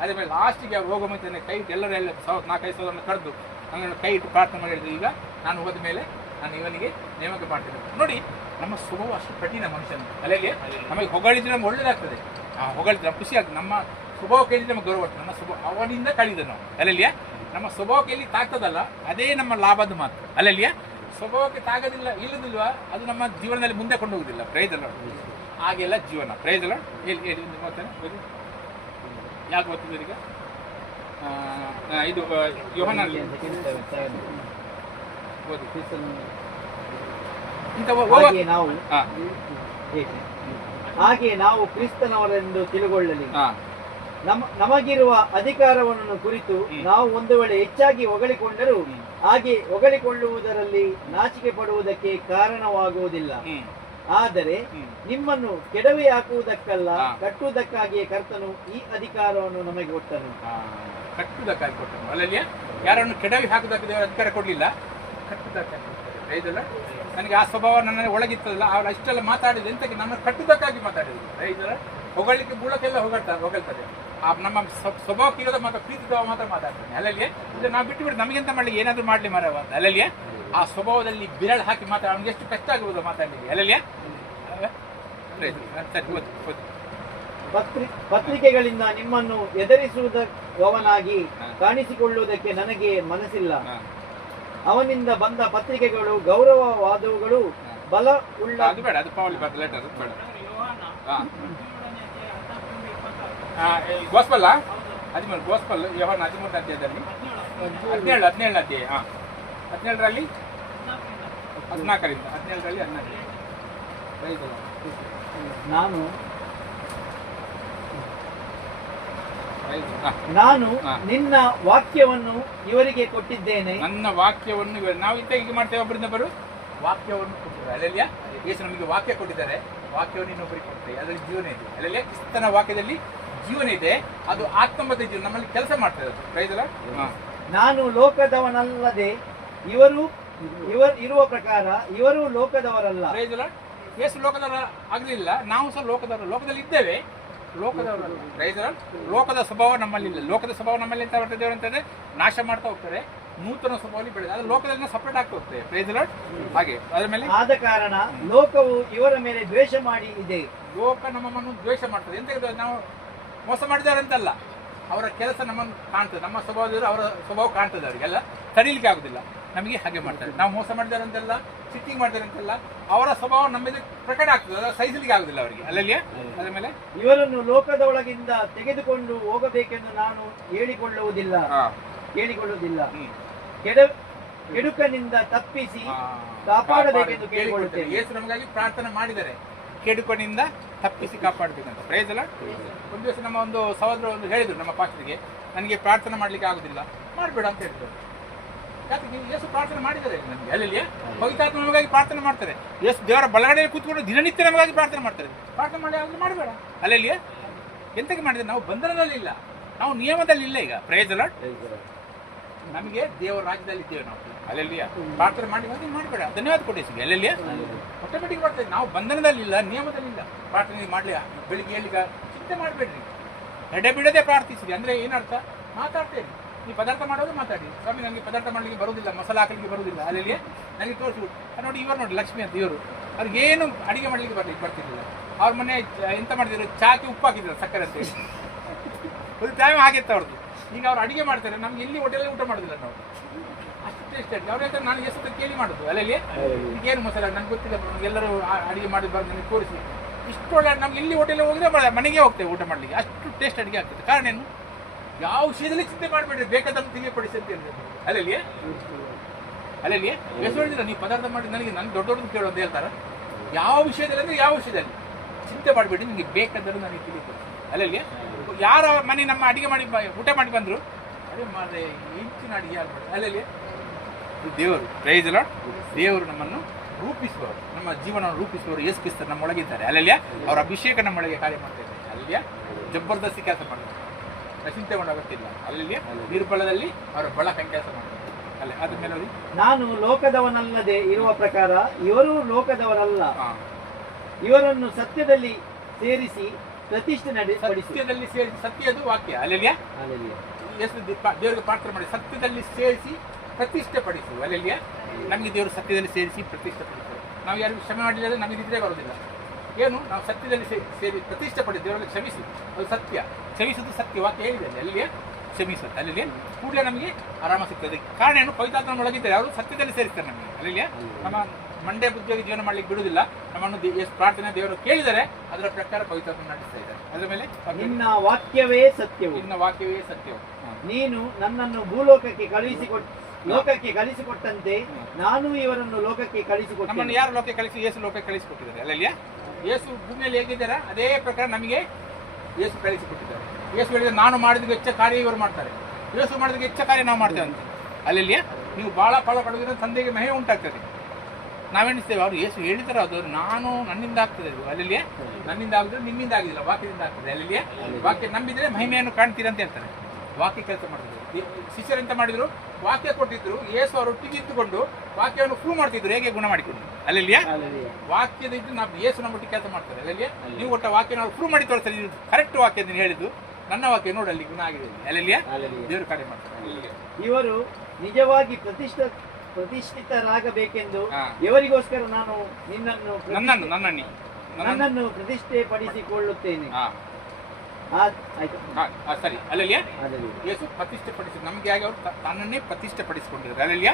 ಅದ್ರ ಮೇಲೆ ಲಾಸ್ಟಿಗೆ ಅವ್ರು ಹೋಗೋ ಮುಂಚೆ ಕೈ ಇಟ್ಟು ಎಲ್ಲರೂ 4-5 ಸಾವಿರನ ಕರೆದು ನನ್ನನ್ನು ಕೈ ಇಟ್ಟು ಪ್ರಾರ್ಥನೆ ಮಾಡಿ ಹೇಳಿದ್ರು, ಈಗ ನಾನು ಹೋದ ಮೇಲೆ ನಾನು ಇವನಿಗೆ ನೇಮಕ ಮಾಡ್ತೇನೆ. ನೋಡಿ, ನಮ್ಮ ಸ್ವಭಾವ ಅಷ್ಟು ಕಠಿಣ ಮನುಷ್ಯನ. ಅಲ್ಲಲ್ಲಿ ನಮಗೆ ಹೊಗಳಿದ್ರೆ ನಮ್ಗೆ ಒಳ್ಳೇದಾಗ್ತದೆ, ಹೊಗಳಿದ್ರೆ ಖುಷಿ ಆಗ್ತದೆ. ನಮ್ಮ ಸ್ವಭಾವ ಕೇಳಿದ್ರೆ ನಮಗೆ ಗೌರವ ಆಗ್ತದೆ. ನಮ್ಮ ಸ್ವಭಾವ ಅವನಿಂದ ಕಳೀದ ನಾವು. ಅಲ್ಲಲ್ಲಿಯೇ ನಮ್ಮ ಸ್ವಭಾವಕ್ಕೆ ಎಲ್ಲಿ ತಾಗ್ತದಲ್ಲ, ಅದೇ ನಮ್ಮ ಲಾಭದ ಮಾತು. ಅಲ್ಲಲ್ಲಿಯೇ ಸ್ವಭಾವಕ್ಕೆ ತಾಗೋದಿಲ್ಲ, ಇಲ್ಲದಿಲ್ವಾ, ಅದು ನಮ್ಮ ಜೀವನದಲ್ಲಿ ಮುಂದೆ ಕೊಂಡು ಹೋಗುದಿಲ್ಲ. ಪ್ರೈಸ್ ಅಲ್ಲ, ಹಾಗೆಲ್ಲ ಜೀವನ. ಪ್ರೈಸ್ ಅಲ್ಲ. ಹೇಳಿ ಮಾತಾನೆ ಯಾಕೆ ಗೊತ್ತಿದೆ ಈಗ? ಇದು ಯೋಹನಲ್ಲಿ ಹಾಗೆ ನಾವು ಕ್ರಿಸ್ತನವರೆಂದು ತಿಳುಕೊಳ್ಳಲಿ. ನಮಗಿರುವ ಅಧಿಕಾರವನ್ನು ಕುರಿತು ನಾವು ಒಂದು ವೇಳೆ ಹೆಚ್ಚಾಗಿ ಹೊಗಳಿಕೊಂಡರೂ ಹಾಗೆ ಹೊಗಳಿಕೊಳ್ಳುವುದರಲ್ಲಿ ನಾಚಿಕೆ ಪಡುವುದಕ್ಕೆ ಕಾರಣವಾಗುವುದಿಲ್ಲ. ಆದರೆ ನಿಮ್ಮನ್ನು ಕೆಡವಿ ಹಾಕುವುದಕ್ಕಲ್ಲ, ಕಟ್ಟುವುದಕ್ಕಾಗಿಯೇ ಕರ್ತನು ಈ ಅಧಿಕಾರವನ್ನು ನಮಗೆ ಕೊಟ್ಟನು. ಕಟ್ಟುವುದಕ್ಕಾಗಿ ಕೊಟ್ಟನು. ಅಲ್ಲಲ್ಲಿ ಯಾರನ್ನು ಕೆಡವಿ ಹಾಕುವುದಕ್ಕೆ ದೇವರು ಅಧಿಕಾರ ಕೊಡಲಿಲ್ಲ, ಕಟ್ಟುವುದಕ್ಕಾಗಿ ರೈತಲ್ಲ. ನನಗೆ ಆ ಸ್ವಭಾವ ನನ್ನ ಒಳಗಿತ್ತಲ್ಲ, ಅವ್ರು ಅಷ್ಟೆಲ್ಲ ಮಾತಾಡಿದ ಎಂತಕ್ಕೆ ನನ್ನ ಕಟ್ಟುವುದಕ್ಕಾಗಿ ಮಾತಾಡಿದ್ರು ರೈತರ. ಹೊಗಳಿಕೆ ಬುಳಕ್ಕೆಲ್ಲ ಹೊಗಳ್ತಾರೆ. ಆ ನಮ್ಮ ಸ್ವಭಾವಕ್ಕೆ ಇರೋದ ಮಾತ್ರ ಪ್ರೀತಿ ಮಾತ್ರ ಮಾತಾಡ್ತಾನೆ. ಅಲ್ಲಲ್ಲಿಯೇ ಇದು ನಾವು ಬಿಟ್ಟು ಬಿಟ್ಟು ನಮಗೆಂತ ಮಾಡಲಿ, ಏನಾದರೂ ಮಾಡಲಿ ಮರವ ಅಂತ. ಅಲ್ಲಲ್ಲಿಯೇ ಆ ಸ್ವಭಾವದಲ್ಲಿ ಬಿರಳು ಹಾಕಿ ಮಾತಾಡ ನಮ್ಗೆ ಎಷ್ಟು ಕಷ್ಟ ಆಗ್ಬೋದು ಮಾತಾಡಲಿಕ್ಕೆ. ಅಲ್ಲಲ್ಲಿಯೇ ಪತ್ರಿಕೆಗಳಿಂದ ನಿಮ್ಮನ್ನು ಎದುರಿಸುವುದವನಾಗಿ ಕಾಣಿಸಿಕೊಳ್ಳುವುದಕ್ಕೆ ನನಗೆ ಮನಸ್ಸಿಲ್ಲ. ಅವನಿಂದ ಬಂದ ಪತ್ರಿಕೆಗಳು ಗೌರವವಾದವುಗಳು, ಬಲ ಉಳ್ಳ. ಅದು ಬೇಡ, ಅದು ಪೌಲ್ ಬರ್ ಲೆಟರ್ ಬೇಡ. ಗೋಸ್ಪಲ್ 13 ಗೋಸ್ಪಲ್ ಯೋಹಾನ 13ನೇ ಅಧ್ಯಾಯದಲ್ಲಿ 17 ಅಧ್ಯಾಯ 17ರಲ್ಲಿ 14ರಿಂದ 17ರಲ್ಲಿ 14. ನಾನು ನಿನ್ನ ವಾಕ್ಯವನ್ನು ಇವರಿಗೆ ಕೊಟ್ಟಿದ್ದೇನೆ. ನನ್ನ ವಾಕ್ಯವನ್ನು ನಾವು ಇಂತ ಹೀಗೆ ಮಾಡ್ತೇವೆ, ಒಬ್ಬರಿಂದ ಬರು ವಾಕ್ಯವನ್ನು ಕೊಟ್ಟಿದ್ದಾರೆ. ಅಲ್ಲೆಲ್ಲ ಯೇಸು ನಮಗೆ ವಾಕ್ಯ ಕೊಟ್ಟಿದ್ದಾರೆ, ವಾಕ್ಯವನ್ನು ಇನ್ನೊಬ್ಬರಿಗೆ ಕೊಡ್ತೇವೆ. ಅದರಲ್ಲಿ ಜೀವನ ಇದೆ. ಅಲ್ಲೆಲ್ಲ ಕ್ರಿಸ್ತನ ವಾಕ್ಯದಲ್ಲಿ ಜೀವನ ಇದೆ, ಅದು ಆತ್ಮಬದ್ಧ ಜೀವನ ನಮ್ಮಲ್ಲಿ ಕೆಲಸ ಮಾಡ್ತದೆ. ರೈತಲ್ಲ, ನಾನು ಲೋಕದವನಲ್ಲದೆ ಇವರು ಇರುವ ಪ್ರಕಾರ ಇವರು ಲೋಕದವರಲ್ಲ. ರೈತಲ್ಲ, ಯೇಸು ಲೋಕದವರ ಆಗಲಿಲ್ಲ, ನಾವು ಸಹ ಲೋಕದಲ್ಲಿ ಇದ್ದೇವೆ, ಲೋಕದವರಲ್ಲ. ರೈತರ ಲೋಕದ ಸ್ವಭಾವ ನಮ್ಮಲ್ಲಿಲ್ಲ. ಲೋಕದ ಸ್ವಭಾವ ನಮ್ಮಲ್ಲಿ ಅಂತ ಬರ್ತದೆ ಅಂತಂದ್ರೆ ನಾಶ ಮಾಡ್ತಾ ಹೋಗ್ತಾರೆ, ನೂತನ ಸ್ವಭಾವಲ್ಲಿ ಬೆಳೆದ ಅದು ಲೋಕದಲ್ಲಿ ಸಪರೇಟ್ ಆಗ್ತಾ ಹೋಗ್ತದೆ. ಪ್ರೈಸಲ ಹಾಗೆ ಅದರ ಮೇಲೆ ಆದ ಕಾರಣ ಲೋಕವು ಇವರ ಮೇಲೆ ದ್ವೇಷ ಮಾಡಿ ಇದೆ. ಲೋಕ ನಮ್ಮನ್ನು ದ್ವೇಷ ಮಾಡ್ತದೆ. ಎಂತ ನಾವು ಮೋಸ ಮಾಡಿದ್ದಾರೆ ಅಂತಲ್ಲ, ಅವರ ಕೆಲಸ ನಮ್ಮನ್ನು ಕಾಣ್ತದೆ, ನಮ್ಮ ಸ್ವಭಾವದವರು ಅವರ ಸ್ವಭಾವ ಕಾಣ್ತದೆ, ಅವರಿಗೆಲ್ಲ ತಡೀಲಿಕ್ಕೆ ಆಗುದಿಲ್ಲ. ನಮಗೆ ಹಾಗೆ ಮಾಡ್ತಾರೆ. ನಾವು ಮೋಸ ಮಾಡಿದ್ದಾರೆ ಅಂತೆಲ್ಲ, ಚಿಟ್ಟಿಂಗ್ ಮಾಡಿದ್ದಾರೆ ಅಂತೆಲ್ಲ, ಅವರ ಸ್ವಭಾವ ನಮ್ಮಿಂದ ಪ್ರಕಟ ಆಗ್ತದೆ, ಅದರ ಸಹಿಸಲಿಕ್ಕೆ ಆಗುದಿಲ್ಲ ಅವರಿಗೆ. ಅಲ್ಲಲ್ಲಿಯೇ ಅದರ ಮೇಲೆ ಇವರನ್ನು ಲೋಕದ ಒಳಗಿಂದ ತೆಗೆದುಕೊಂಡು ಹೋಗಬೇಕೆಂದು ನಾನು ಹೇಳಿಕೊಳ್ಳುವುದಿಲ್ಲ. ಕೆಡುಕನಿಂದ ತಪ್ಪಿಸಿ ಕಾಪಾಡಬೇಕೆಂದು ಕೇಳಿಕೊಳ್ಳುತ್ತೇನೆ. ಯೇಸು ನಮಗಾಗಿ ಪ್ರಾರ್ಥನೆ ಮಾಡಿದ್ದಾರೆ, ಕೆಡುಕನಿಂದ ತಪ್ಪಿಸಿ ಕಾಪಾಡಬೇಕಂತ. ಪ್ರೈಸ್ ಅಲ್ಲ. ಒಂದು ದಿವಸ ನಮ್ಮ ಒಂದು ಸಹೋದರ ಹೇಳಿದ್ರು ನಮ್ಮ ಪಾಸ್ಟರ್ಗೆ, ನನಗೆ ಪ್ರಾರ್ಥನೆ ಮಾಡ್ಲಿಕ್ಕೆ ಆಗುದಿಲ್ಲ, ಮಾಡಬೇಡ ಅಂತ ಹೇಳಿದ್ರು. ಯಾಕೆ ಯೇಸು ಪ್ರಾರ್ಥನೆ ಮಾಡಿದ್ದಾರೆ ನನಗೆ. ಅಲ್ಲಲ್ಲಿಯೇ ಪವಿತ್ರಾತ್ಮ ನಮಗಾಗಿ ಪ್ರಾರ್ಥನೆ ಮಾಡ್ತಾರೆ. ಯೇಸು ದೇವರ ಬಲಗಡೆಯಲ್ಲಿ ಕೂತ್ಕೊಂಡು ದಿನನಿತ್ಯ ನಮಗಾಗಿ ಪ್ರಾರ್ಥನೆ ಮಾಡ್ತಾರೆ. ಪ್ರಾರ್ಥನೆ ಮಾಡಿ ಆದ್ರೆ ಮಾಡಬೇಡ. ಅಲ್ಲಲ್ಲಿಯೇ ಎಂತಕ್ಕೆ ಮಾಡಿದ್ರೆ ನಾವು ಬಂಧನದಲ್ಲಿ ಇಲ್ಲ, ನಾವು ನಿಯಮದಲ್ಲಿ ಇಲ್ಲ. ಈಗ ಪ್ರೈಸ್ ಅಲ್ಲ, ನಮಗೆ ದೇವರ ರಾಜ್ಯದಲ್ಲಿ ಇದ್ದೇವೆ ನಾವು. ಅಲ್ಲೆಲ್ಲಿಯ ಪ್ರಾರ್ಥನೆ ಮಾಡಿ ಮಾಡಬೇಡ, ಧನ್ಯವಾದ ಕೊಡಿ ಸಿಗಿ. ಅಲ್ಲೆಲ್ಲಿಯ ಆಟೋಮೆಟಿಕ್ ಬರ್ತದೆ. ನಾವು ಬಂಧನದಲ್ಲಿಲ್ಲ, ನಿಯಮದಲ್ಲಿಲ್ಲ. ಪ್ರಾರ್ಥನೆ ಮಾಡಲಿ, ಬೆಳಿಗ್ಗೆ ಹೇಳಿಗ ಚಿಂತೆ ಮಾಡಬೇಡ್ರಿ, ಎಡೆ ಬಿಡದೆ ಪ್ರಾರ್ಥಿಸಿರಿ. ಅಂದರೆ ಏನರ್ಥ, ಮಾತಾಡ್ತೇನೆ. ನೀವು ಪದಾರ್ಥ ಮಾಡೋದು ಮಾತಾಡಿ, ಸ್ವಾಮಿ ನನಗೆ ಪದಾರ್ಥ ಮಾಡಲಿಕ್ಕೆ ಬರುವುದಿಲ್ಲ, ಮಸಾಲೆ ಹಾಕಲಿಕ್ಕೆ ಬರುವುದಿಲ್ಲ. ಅಲ್ಲೆಲ್ಲಿಯೇ ನನಗೆ ತೋರಿಸು. ನೋಡಿ ಇವರು ನೋಡಿ ಲಕ್ಷ್ಮಿ ಅಂತ, ಇವರು ಅವ್ರಿಗೇನು ಅಡಿಗೆ ಮಾಡಲಿಕ್ಕೆ ಬರ್ತಿರ್ಲಿಲ್ಲ. ಅವ್ರ ಮನೆ ಎಂತ ಮಾಡ್ತಿದ್ರು, ಚಾಕಿ ಉಪ್ಪು ಹಾಕಿದ್ರು, ಸಕ್ಕರೆ ಅಂತೇಳಿ. ಒಂದು ಟೈಮ್ ಆಗಿತ್ತು ಅವ್ರದ್ದು. ಈಗ ಅವ್ರು ಅಡಿಗೆ ಮಾಡ್ತಾರೆ, ನಮ್ಗೆ ಎಲ್ಲಿ ಹೋಟೆಲ್ ಊಟ ಮಾಡೋದಿಲ್ಲ ನಾವು, ಅಷ್ಟು ಟೇಸ್ಟ್ ಆಗಿ. ಅವ್ರು ಹೇಳ್ತಾರೆ ನಾನು ಎಷ್ಟು ಕೇಳಿ ಮಾಡೋದು. ಅಲ್ಲಲ್ಲಿ ಈಗೇನು ಮಸಾಲೆ ನನಗೆ ಗೊತ್ತಿಲ್ಲ, ಎಲ್ಲರೂ ಅಡಿಗೆ ಮಾಡಿ ಬರೋದು ನನಗೆ ತೋರಿಸಿ. ಇಷ್ಟು ಒಳ್ಳೆ ನಮ್ಗೆ ಎಲ್ಲಿ ಹೋಟೆಲ್ ಹೋಗಿದ್ರೆ ಮನೆಗೆ ಹೋಗ್ತೇವೆ ಊಟ ಮಾಡಲಿಕ್ಕೆ, ಅಷ್ಟು ಟೇಸ್ಟ್ ಅಡಿಗೆ ಆಗ್ತದೆ. ಕಾರಣ ಏನು, ಯಾವ ವಿಷಯದಲ್ಲಿ ಚಿಂತೆ ಮಾಡಬೇಡ್ರಿ, ಬೇಕಾದನ್ನು ತಿಳಿಯಪಡಿಸಿ ಅಂತ ಹೇಳಿದ್ರೆ. ಅಲ್ಲಲ್ಲಿಯೇ ಎಷ್ಟು ಹೇಳಿದ್ರೆ ನೀವು ಪದಾರ್ಥ ಮಾಡಿ ನನಗೆ ದೊಡ್ಡದು ಕೇಳೋ ಅಂತ ಹೇಳ್ತಾರೆ. ಯಾವ ವಿಷಯದಲ್ಲಿ ಅಂದರೆ ಯಾವ ವಿಷಯದಲ್ಲಿ ಚಿಂತೆ ಮಾಡಬೇಡಿ, ನಿಮಗೆ ಬೇಕಾದರೂ ನನಗೆ ತಿಳಿಯಪಡಿಸಿ. ಅಲ್ಲಲ್ಲಿಯೇ ಯಾರ ಮನೆ ನಮ್ಮ ಅಡಿಗೆ ಮಾಡಿ ಊಟ ಮಾಡಿ ಬಂದರು, ಅದೇ ಮಾಡಿದ್ರೆ ಹೆಚ್ಚಿನ ಅಡಿಗೆ ಯಾರು ಮಾಡಿ. ಅಲ್ಲಲ್ಲಿ ದೇವರು ಪ್ರೈಸ್ ಅಲ್ಲ, ದೇವರು ನಮ್ಮನ್ನು ರೂಪಿಸುವವರು, ನಮ್ಮ ಜೀವನವನ್ನು ರೂಪಿಸುವವರು ಯೇಸು ಕ್ರಿಸ್ತರು ನಮ್ಮೊಳಗಿದ್ದಾರೆ. ಅಲ್ಲಲ್ಲಿಯ ಅವರ ಅಭಿಷೇಕ ನಮ್ಮೊಳಗೆ ಕಾರ್ಯ ಮಾಡ್ತಾ ಇದ್ದಾರೆ. ಅಲ್ಲಿಯ ಜಬರ್ದಸ್ತಿ ಕೆಲಸ ಮಾಡ್ತಾರೆ, ಚಿಂತೆ ಮಾಡೋ ಅಗತ್ಯವಿಲ್ಲ. ಅಲ್ಲಿಯ ನಿರ್ಬಲದಲ್ಲಿ ಅವರ ಬಳಕ ಕೆಲಸ ಮಾಡ್ತಾರೆ. ಅಲ್ಲೇ ಅದ್ರ ಮೇಲೆ ನಾನು ಲೋಕದವನಲ್ಲದೆ ಇರುವ ಪ್ರಕಾರ ಇವರು ಲೋಕದವರಲ್ಲ. ಇವರನ್ನು ಸತ್ಯದಲ್ಲಿ ಸೇರಿಸಿ ಪ್ರತಿಷ್ಠೆ ಸತ್ಯದಲ್ಲಿ ಸೇರಿಸಿ, ಸತ್ಯದು ವಾಕ್ಯ. ಅಲ್ಲೆಲ್ಲಿಯ ಎಷ್ಟು ದೇವರಿಗೆ ಪ್ರಾರ್ಥನೆ ಮಾಡಿ, ಸತ್ಯದಲ್ಲಿ ಸೇರಿಸಿ ಪ್ರತಿಷ್ಠೆ ಪಡಿಸು. ಅಲ್ಲೆಲ್ಲಿಯ ನಮಗೆ ದೇವರು ಸತ್ಯದಲ್ಲಿ ಸೇರಿಸಿ ಪ್ರತಿಷ್ಠೆ ಪಡಿಸು. ನಾವು ಯಾರಿಗೂ ಕ್ಷಮೆ ಮಾಡಲಿಲ್ಲ, ನಮಗೆ ನಿದ್ರೆ ಬರೋದಿಲ್ಲ. ಏನು, ನಾವು ಸತ್ಯದಲ್ಲಿ ಸೇರಿ ಪ್ರತಿಷ್ಠೆ ಪಡಿ, ದೇವರಲ್ಲಿ ಕ್ಷಮಿಸಿ. ಅದು ಸತ್ಯ, ಕ್ಷಮಿಸುವುದು ಸತ್ಯ, ವಾಕ್ಯ ಹೇಳಿದೆ. ಅಲ್ಲಿಯೇ ಕ್ಷಮಿಸುತ್ತೆ. ಅಲ್ಲಿಯೇ ಕೂಡಲೇ ನಮಗೆ ಆರಾಮ ಸಿಗ್ತದೆ. ಕಾರಣ ಏನು, ಪವಿತ್ರಾತ್ಮ ಒಳಗಿದ್ದಾರೆ, ಅವರು ಸತ್ಯದಲ್ಲಿ ಸೇರಿಸ್ತಾರೆ ನಮಗೆ. ಅಲ್ಲಿಯೇ ನಮ್ಮ ಮಂಡ್ಯ ಬುದ್ಧಿಯಾಗಿ ಜೀವನ ಮಾಡ್ಲಿಕ್ಕೆ ಬಿಡುವುದಿಲ್ಲ. ನಮ್ಮನ್ನು ಎಷ್ಟು ಪ್ರಾರ್ಥನೆ ದೇವರು ಕೇಳಿದರೆ ಅದರ ಪ್ರಕಾರ ಪವಿತ್ರಾತ್ಮ ನಡೆಸ್ತಾ ಇದ್ದಾರೆ. ಅದರ ಮೇಲೆ ನಿನ್ನ ವಾಕ್ಯವೇ ಸತ್ಯವು, ನಿನ್ನ ವಾಕ್ಯವೇ ಸತ್ಯವು. ನೀನು ನನ್ನನ್ನು ಭೂಲೋಕಕ್ಕೆ ಲೋಕಕ್ಕೆ ಕಳಿಸಿಕೊಟ್ಟಂತೆ ನಾನು ಇವರನ್ನು ಲೋಕಕ್ಕೆ ಕಳಿಸಿಕೊಟ್ಟೆ. ನಮ್ಮನ್ನು ಯಾರು ಲೋಕಕ್ಕೆ ಕಳಿಸಿ, ಯೇಸು ಲೋಕಕ್ಕೆ ಕಳಿಸಿಕೊಟ್ಟಿದ್ದಾರೆ. ಅಲ್ಲಲ್ಲಿಯ ಯೇಸು ಭೂಮಿಯಲ್ಲಿ ಹೇಗಿದ್ದಾರೆ ಅದೇ ಪ್ರಕಾರ ನಮಗೆ ಯೇಸು ಕಳಿಸಿಕೊಟ್ಟಿದ್ದಾರೆ. ಯೇಸು ಹೇಳಿದ್ರೆ ನಾನು ಮಾಡಿದಕ್ಕೆ ಹೆಚ್ಚು ಕಾರ್ಯ ಇವರು ಮಾಡ್ತಾರೆ, ಯೇಸು ಮಾಡಿದಕ್ಕೆ ಹೆಚ್ಚು ಕಾರ್ಯ ನಾವು ಮಾಡ್ತೇವೆ ಅಂತ. ಅಲ್ಲಲ್ಲಿಯ ನೀವು ಭಾಳ ಫಲ ಪಡೆದ್ರೆ ತಂದೆಗೆ ಮಹೆ ಉಂಟಾಗ್ತದೆ. ನಾವೆಣಿಸ್ತೇವೆ ಅವ್ರು ಯೇಸು ಹೇಳಿದಾರೆ ಅದು ನಾನು ನನ್ನಿಂದ ಆಗ್ತದೆ ಅದು ಅಲ್ಲಿಯೇ ನನ್ನಿಂದ ಆಗಿದ್ರೆ ನಿನ್ನಿಂದ ಆಗಿಲ್ಲ ವಾಕ್ಯದಿಂದ ಆಗ್ತದೆ ಅಲ್ಲಿಯೇ ವಾಕ್ಯ ನಂಬಿದ್ರೆ ಮಹಿಮೆಯನ್ನು ಕಾಣ್ತೀರ ಅಂತ ಹೇಳ್ತಾರೆ. ವಾಕ್ಯ ಕೆಲಸ ಮಾಡಿದ್ರು ಶಿಷ್ಯರು ಎಂತ ಮಾಡಿದ್ರು, ವಾಕ್ಯ ಕೊಟ್ಟಿದ್ರು, ಯೇಸು ಅವರು ಒಟ್ಟಿಗೆ ಇದ್ದುಕೊಂಡು ವಾಕ್ಯವನ್ನು ಪ್ರೂವ್ ಮಾಡ್ತಿದ್ರು, ಹೇಗೆ ಗುಣ ಮಾಡಿಕೊಂಡು ಅಲ್ಲಿಯೇ ವಾಕ್ಯದ ಇದ್ದು ನಾವು ಯೇಸು ನಮ್ಮೊಟ್ಟಿಗೆ ಕೆಲಸ ಮಾಡ್ತಾರೆ ಅಲ್ಲಿಯೇ. ನೀವು ಒಟ್ಟ ವಾಕ್ಯ ನಾವು ಪ್ರೂವ್ ಮಾಡಿ ತೋರಿಸ್ತಾರೆ, ಇದು ಕರೆಕ್ಟ್ ವಾಕ್ಯ ನೀನು ಹೇಳಿದ್ದು, ನನ್ನ ವಾಕ್ಯ ನೋಡಲ್ಲಿ ಗುಣ ಆಗಿದೆ ಅಲ್ಲಿಯೇ ದೇವರು ಕಾರ್ಯ ಮಾಡ್ತಾರೆ. ಇವರು ನಿಜವಾಗಿ ಪ್ರತಿಷ್ಠಿತರಾಗಬೇಕೆಂದು ಇವರಿಗೋಸ್ಕರ ನಾನು ನನ್ನನ್ನು ಪ್ರತಿಷ್ಠೆಪಡಿಸಿಕೊಳ್ಳುತ್ತೇನೆ. ಸರಿ ಅಲ್ಲಲ್ಲಿಯ ಯೇಸು ಪ್ರತಿಷ್ಠೆಪಡಿಸಿ ನಮ್ಗೆ ಹಾಗೆ ಅವರು ತನ್ನನ್ನೇ ಪ್ರತಿಷ್ಠೆಪಡಿಸಿಕೊಂಡಿದ್ದಾರೆ ಅಲ್ಲಲ್ಲಿಯ.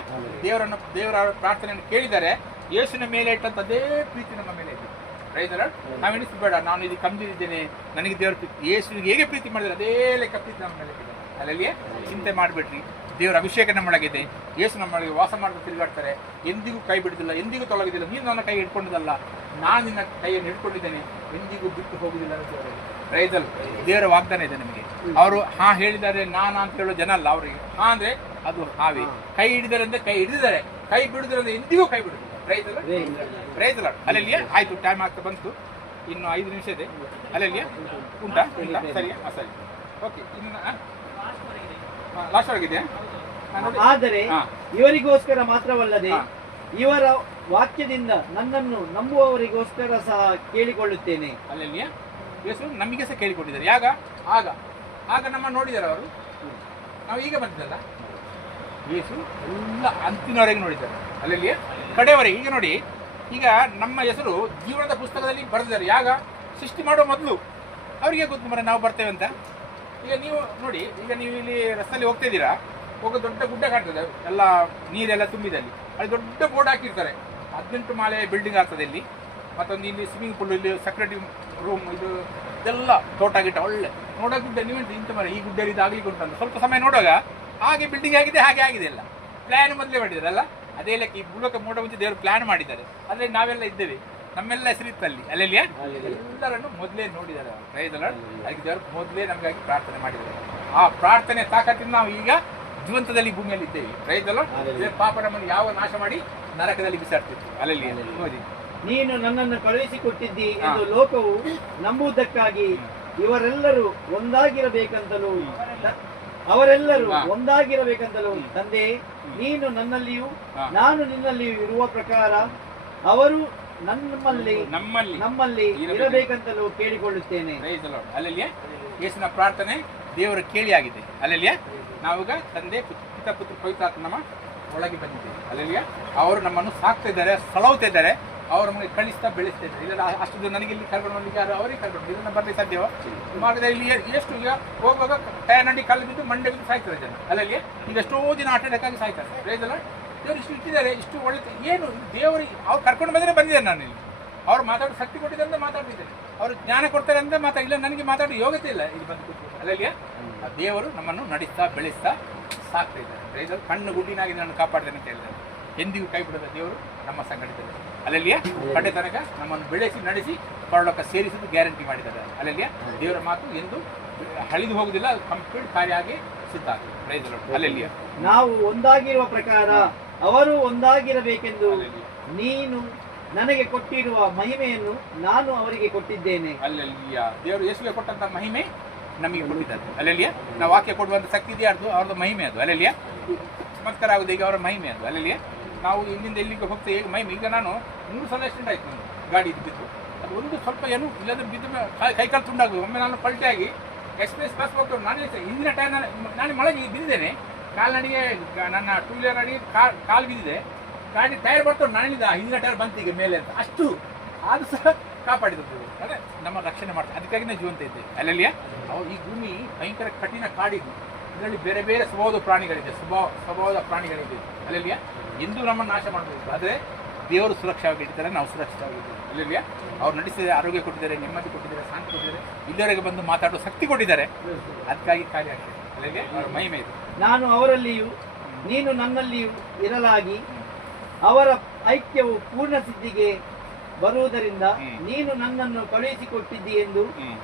ದೇವರ ಪ್ರಾರ್ಥನೆಯನ್ನು ಕೇಳಿದರೆ ಯೇಸುವಿನ ಮೇಲೆ ಇಟ್ಟಂತದೇ ಪ್ರೀತಿ ನಮ್ಮ ಮೇಲೆ ಇದೆ. ರೈತರ ನಾವೆಣಿಸಬೇಡ ನಾನು ಇದು ಕಮ್ಮಿದ್ದೇನೆ, ನನಗೆ ದೇವರ ಪ್ರೀತಿ ಯೇಸುವಿಗೆ ಹೇಗೆ ಪ್ರೀತಿ ಮಾಡಿದ್ರೆ ಅದೇ ಲೆಕ್ಕ ಪ್ರೀತಿ ನಮ್ಮ ಮೇಲೆ ಇದೆ ಅಲ್ಲಲ್ಲಿಯೇ. ಚಿಂತೆ ಮಾಡಿಬಿಡ್ರಿ, ದೇವರ ಅಭಿಷೇಕ ನಮ್ಮೊಳಗಿದೆ, ಯೇಸು ನಮ್ಮೊಳಗೆ ವಾಸ ಮಾಡ್ಕೊಂಡು ತಿರುಗಾಡ್ತಾರೆ, ಎಂದಿಗೂ ಕೈ ಬಿಡುದಿಲ್ಲ, ಎಂದಿಗೂ ತೊಲಗುದಿಲ್ಲ. ನೀನು ನನ್ನ ಕೈ ಹಿಡ್ಕೊಂಡದಲ್ಲ, ನಾನು ನಿನ್ನ ಕೈಯನ್ನು ಹಿಡ್ಕೊಂಡಿದ್ದೇನೆ, ಎಂದಿಗೂ ಬಿಟ್ಟು ಹೋಗುದಿಲ್ಲ ಅಂತ ರೈತರು ದೇವರ ವಾಗ್ದಾನ ಇದೆ ನಮಗೆ. ಅವರು ಹಾ ಹೇಳಿದ್ದಾರೆ ನಾನ ಅಂತ ಹೇಳೋ ಜನ ಅಲ್ಲ, ಅವ್ರಿಗೆ ಹಾ ಅಂದ್ರೆ ಅದು ಹಾವಿ, ಕೈ ಹಿಡಿದಾರೆ ಅಂದ್ರೆ ಕೈ ಹಿಡಿದಿದ್ದಾರೆ, ಕೈ ಬಿಡುದಿಲ್ಲ ಅಂದ್ರೆ ಎಂದಿಗೂ ಕೈ ಬಿಡುದಿಲ್ಲ. ರೈತಲ್ಲ ಅಲ್ಲಲ್ಲಿಯೇ. ಆಯ್ತು, ಟೈಮ್ ಆಗ್ತಾ ಬಂತು, ಇನ್ನು 5 ನಿಮಿಷ ಇದೆ ಅಲ್ಲಲ್ಲಿಯೇ. ಉಂಟಾ ಇಲ್ಲ ಸರಿ ಸರಿ ಓಕೆ. ಇನ್ನು ಲಾಸ್ಟ್ ಆಗಿದೆಯಾ? ಆದರೆ ಇವರಿಗೋಸ್ಕರ ಮಾತ್ರವಲ್ಲದೆ ಇವರ ವಾಕ್ಯದಿಂದ ನನ್ನನ್ನು ನಂಬುವವರಿಗೋಸ್ಕರ ಸಹ ಕೇಳಿಕೊಳ್ಳುತ್ತೇನೆ. ಅಲ್ಲಲ್ಲಿಯೇ ಯೇಸು ನಮಗೆ ಸಹ ಕೇಳಿಕೊಂಡಿದ್ದಾರೆ. ಆಗ ನಮ್ಮ ನೋಡಿದ್ದಾರೆ ಅವರು, ನಾವು ಈಗ ಬಂದಿದ್ದಲ್ಲ, ಯೇಸು ಎಲ್ಲ ಅಂತಿನವರೆಗೆ ನೋಡಿದ್ದಾರೆ ಅಲ್ಲಲ್ಲಿಯೇ, ಕಡೆಯವರೆಗೆ. ಈಗ ನೋಡಿ, ಈಗ ನಮ್ಮ ಹೆಸರು ಜೀವನದ ಪುಸ್ತಕದಲ್ಲಿ ಬರೆದಿದ್ದಾರೆ. ಯಾಗ ಸೃಷ್ಟಿ ಮಾಡೋ ಮೊದಲು ಅವರಿಗೆ ಗೊತ್ತು ಮರ ನಾವು ಬರ್ತೇವೆ ಅಂತ. ಈಗ ನೀವು ನೋಡಿ, ಈಗ ನೀವು ಇಲ್ಲಿ ರಸ್ತೆಯಲ್ಲಿ ಹೋಗ್ತಾ ಇದ್ದೀರಾ, ಹೋಗೋ ದೊಡ್ಡ ಗುಡ್ಡ ಕಾಣ್ತದೆ, ಎಲ್ಲ ನೀರೆಲ್ಲ ತುಂಬಿದಲ್ಲಿ, ಅಲ್ಲಿ ದೊಡ್ಡ ಬೋರ್ಡ್ ಹಾಕಿರ್ತಾರೆ, 18 ಮಾಲೆ ಬಿಲ್ಡಿಂಗ್ ಆಗ್ತದೆ ಇಲ್ಲಿ, ಮತ್ತೊಂದು ಇಲ್ಲಿ ಸ್ವಿಮ್ಮಿಂಗ್ ಪೂಲ್, ಇಲ್ಲಿ ಸೆಕ್ಯೂರಿಟಿ ರೂಮ್, ಇದು ಇದೆಲ್ಲ ತೋಟ ಗಿಟ್ಟ ಒಳ್ಳೆ ನೋಡೋಕೆ. ನೀವೆಂತ ಇಂಥ ಮರ ಈ ಗುಡ್ಡಲ್ಲಿ ಇದು ಆಗ್ಲಿಕ್ಕೆ ಉಂಟು, ಸ್ವಲ್ಪ ಸಮಯ ನೋಡುವಾಗ ಹಾಗೆ ಬಿಲ್ಡಿಂಗ್ ಆಗಿದೆ, ಹಾಗೆ ಆಗಿದೆ ಎಲ್ಲ. ಪ್ಲಾನ್ ಮೊದಲೇ ಮಾಡಿದಾರಲ್ಲ, ಅದೇ ಲೆಕ್ಕ ಈ ಮೂಲಕ ಮೂಡ ಮುಂಚೆ ದೇವರು ಪ್ಲಾನ್ ಮಾಡಿದ್ದಾರೆ. ಆದರೆ ನಾವೆಲ್ಲ ಇದ್ದೇವೆ, ನಮ್ಮೆಲ್ಲ ಹೆಸರಿತ್ತು ಅಲ್ಲಿ ಅಲ್ಲೆಲ್ಲಿಯ ಎಲ್ಲರನ್ನು ಮೊದಲೇ ನೋಡಿದ್ದಾರೆ ರೈತರು. ಅದಕ್ಕೆ ದೇವರು ಮೊದಲೇ ನಮಗಾಗಿ ಪ್ರಾರ್ಥನೆ ಮಾಡಿದ್ದಾರೆ. ಆ ಪ್ರಾರ್ಥನೆ ತಾಕತ್ತಿನ ನಾವು ಈಗ ಜೀವಂತದಲ್ಲಿ ಭೂಮಿಯಲ್ಲಿ ಇದ್ದೇವೆ ರೈತರು. ಪಾಪ ನಮ್ಮನ್ನು ಯಾವ ನಾಶ ಮಾಡಿ ನರಕದಲ್ಲಿ ಬಿಸಾಡ್ತಿತ್ತು ಅಲ್ಲಲ್ಲಿ ನೋಡಿ. ನೀನು ನನ್ನನ್ನು ಕಳುಹಿಸಿಕೊಟ್ಟಿದ್ದಿ ಎಂದು ಲೋಕವು ನಂಬುವುದಕ್ಕಾಗಿ ಅವರೆಲ್ಲರೂ ಒಂದಾಗಿರಬೇಕಂತಲೂ ತಂದೆ, ನೀನು ನನ್ನಲ್ಲಿಯೂ ನಾನು ನಿನ್ನಲ್ಲಿಯೂ ಇರುವ ಪ್ರಕಾರ ಅವರು ನಮ್ಮಲ್ಲಿ ಇರಬೇಕಂತಲೂ ಕೇಳಿಕೊಳ್ಳುತ್ತೇನೆ. ಅಲ್ಲಲ್ಲಿಯೇ ಯೇಸುವಿನ ಪ್ರಾರ್ಥನೆ ದೇವರ ಕೇಳಿ ಆಗಿದೆ ಅಲ್ಲಲ್ಲಿಯೇ. ನಾವೀಗ ತಂದೆ ಪಿತ ಪುತ್ರ ಪವಿತ್ರಾತ್ಮ ನಮ್ಮ ಒಳಗೆ ಬಂದಿದ್ದೇವೆ ಅಲ್ಲಲ್ಲಿಯೇ. ಅವರು ನಮ್ಮನ್ನು ಸಾಕ್ತಾ ಇದ್ದಾರೆ, ಸಲಹುತ್ತಾ ಇದ್ದಾರೆ, ಅವರು ನಮಗೆ ಕಳಿಸ್ತಾ ಬೆಳೆಸ್ತಾ ಇದ್ದಾರೆ. ಇದರ ಅಷ್ಟು ದೂರ ನನಗೆ ಇಲ್ಲಿ ಕರ್ಕೊಂಡು ಬಂದಿಗೆ ಯಾರು ಅವರಿಗೆ ಕರ್ಕೊಂಡು ಇದನ್ನು ಬರಲಿ ಸಾಧ್ಯವೋ ಮಾರ್ಗದಲ್ಲಿ ಎಷ್ಟು ಈಗ ಹೋಗುವಾಗ ಟೈರ್ ನಡಿ ಕಲ್ಲು ಬಿದ್ದು ಮಂಡೆ ಬಿದ್ದು ಸಾಯ್ತಾರೆ ಜನ ಅಲ್ಲಲ್ಲಿಯೇ. ಈಗ ಎಷ್ಟೋ ದಿನ ಆಟಾಡಕ್ಕಾಗಿ ಸಾಯ್ತಾರೆ ರೈತಲ್ಲ. ದೇವರು ಇಷ್ಟು ಇಟ್ಟಿದ್ದಾರೆ, ಇಷ್ಟು ಒಳ್ಳೆ ಏನು ದೇವರಿಗೆ ಅವ್ರು ಕರ್ಕೊಂಡು ಬಂದರೆ ಬಂದಿದ್ದಾರೆ. ನಾನು ಇಲ್ಲಿ ಅವ್ರು ಮಾತಾಡೋ ಶಕ್ತಿ ಕೊಟ್ಟಿದ್ದಾರೆ ಅಂತ ಮಾತಾಡ್ತಿದ್ದಾರೆ, ಅವರು ಜ್ಞಾನ ಕೊಡ್ತಾರೆ ಅಂತ ಇಲ್ಲ, ನನಗೆ ಮಾತಾಡೋ ಯೋಗ್ಯತೆ ಇಲ್ಲ ಇಲ್ಲಿ ಬಂದು ಕೂತ್ಕೊಂಡು ಅಲ್ಲಲ್ಲಿಯೇ. ಆ ದೇವರು ನಮ್ಮನ್ನು ನಡೆಸ್ತಾ ಬೆಳೆಸ್ತಾ ಸಾಕ್ತಾ ಇದ್ದಾರೆ ರೈತರು. ಕಣ್ಣು ಗುಡ್ಡಿನಾಗಿ ನಾನು ಕಾಪಾಡ್ತೇನೆ ಅಂತ ಹೇಳಿದ್ದಾರೆ. ಎಂದಿಗೂ ಕೈ ಬಿಡೋದ ದೇವರು ನಮ್ಮ ಸಂಘಟಿತರು ಅಲ್ಲಲ್ಲಿಯೇ. ಕಡೆ ತನಕ ನಮ್ಮನ್ನು ಬೆಳೆಸಿ ನಡೆಸಿ ಪರಲೋಕ ಸೇರಿಸಲು ಗ್ಯಾರಂಟಿ ಮಾಡಿದ್ದಾರೆ ಅಲ್ಲಲ್ಲಿಯೇ. ದೇವರ ಮಾತು ಎಂದು ಹಳಿದು ಹೋಗುದಿಲ್ಲ, ಕಂಪ್ಲೀಟ್ ಕಾರ್ಯ ಆಗಿ ಸಿದ್ಧ ಆಗ್ತದೆ ರೈತರು ಅಲ್ಲಲ್ಲಿಯೇ. ನಾವು ಒಂದಾಗಿರುವ ಪ್ರಕಾರ ಅವರು ಒಂದಾಗಿರಬೇಕೆಂದು ನೀನು ನನಗೆ ಕೊಟ್ಟಿರುವ ಮಹಿಮೆಯನ್ನು ನಾನು ಅವರಿಗೆ ಕೊಟ್ಟಿದ್ದೇನೆ. ಅಲ್ಲಲ್ಲಿಯ ದೇವರು ಯೇಸುವಿಗೆ ಕೊಟ್ಟಂತ ಮಹಿಮೆ ನಮಗೆ ಕೊಟ್ಟಿದ್ದಾರೆ ಅಲ್ಲಲ್ಲಿಯ. ನಾವು ವಾಕ್ಯ ಕೊಡುವಂತ ಶಕ್ತಿ ಇದೆಯಾ, ಅವ್ರದ್ದು ಮಹಿಮೆ ಅದು ಅಲ್ಲಲ್ಲಿಯ. ಚಮತ್ಕಾರ ಆಗುದು ಈಗ ಅವರ ಮಹಿಮೆ ಅದು ಅಲ್ಲಲ್ಲಿಯ. ನಾವು ಇಲ್ಲಿಂದ ಎಲ್ಲಿಗೆ ಹೋಗ್ತೇವೆ ಈಗ ಮಹಿಮೆ. ಈಗ ನಾನು 3 ಸಲ ಆಕ್ಸಿಡೆಂಟ್ ಆಯ್ತು, ನಾನು ಗಾಡಿ ಬಿದ್ದು. ಅದು ಒಂದು ಸ್ವಲ್ಪ ಏನು ಇಲ್ಲದ್ರೆ ಬಿದ್ದು ಕೈಕಾಲು ತುಂಡಾಗುದು. ಒಮ್ಮೆ ನಾನು ಪಲ್ಟಿಯಾಗಿ ಎಕ್ಸ್ಪ್ರೆಸ್ ಬಸ್ ಹೋಗ್ತೇವೆ, ನಾನು ಹಿಂದಿನ ಟೈರ್ ನಾನು ಮಳೆಗೆ ಬಿದ್ದಿದ್ದೇನೆ, ಕಾಲ್ನಡಿಗೆ ನನ್ನ 2 ವೀಲರ್ ಅಡಿ ಕಾಲು ಬಿದ್ದಿದೆ, ಗಾಡಿ ಟೈರ್ ಬರ್ತವೆ, ನಾನಿಂದ ಹಿಂದಿನ ಟೈರ್ ಬಂತೀಗ ಮೇಲೆ ಅಂತ ಅಷ್ಟು ಅದು ಸಹ ಕಾಪಾಡಿದ್ದು ಅದೇ ನಮ್ಮ ರಕ್ಷಣೆ ಮಾಡ್ತಾರೆ. ಅದಕ್ಕಾಗಿ ನಾವು ಜೀವಂತ ಇದ್ದೇವೆ ಅಲ್ಲಲ್ಲಿಯ. ಅವು ಈ ಭೂಮಿ ಭಯಂಕರ ಕಠಿಣ ಕಾಡಿದ್ದು, ಇದರಲ್ಲಿ ಬೇರೆ ಬೇರೆ ಸ್ವಭಾವದ ಪ್ರಾಣಿಗಳಿದೆ, ಸ್ವಭಾವದ ಪ್ರಾಣಿಗಳಿದೆ ಅಲ್ಲಲ್ಲಿಯ. ಎಂದೂ ನಮ್ಮನ್ನು ನಾಶ ಮಾಡಬೇಕು, ಆದರೆ ದೇವರು ಸುರಕ್ಷವಾಗಿ ಇಟ್ಟಿದ್ದಾರೆ, ನಾವು ಸುರಕ್ಷಿತವಾಗಿದ್ದೇವೆ ಅಲ್ಲಲ್ಲಿಯ. ಅವ್ರು ನಡೆಸಿದರೆ ಆರೋಗ್ಯ ಕೊಟ್ಟಿದ್ದಾರೆ, ನೆಮ್ಮದಿ ಕೊಟ್ಟಿದ್ದಾರೆ, ಶಾಂತಿ ಕೊಟ್ಟಿದ್ದಾರೆ, ಇಲ್ಲಿವರೆಗೆ ಬಂದು ಮಾತಾಡುವ ಶಕ್ತಿ ಕೊಟ್ಟಿದ್ದಾರೆ. ಅದಕ್ಕಾಗಿ ಕಾರ್ಯ ಆಗ್ತದೆ ಅಲ್ಲಲ್ಲಿಯ. ಅವರ ಮಹಿಮೆ ಇದೆ. ನಾನು ಅವರಲ್ಲಿಯೂ ನೀನು ನನ್ನಲ್ಲಿಯೂ ಇರಲಾಗಿ ಅವರ ಐಕ್ಯವು ಪೂರ್ಣ ಸಿದ್ಧಿಗೆ ಬರುವುದರಿಂದ ನೀನು ನನ್ನನ್ನು ಕಳುಹಿಸಿಕೊಟ್ಟಿದ್ದಿ ಎಂದು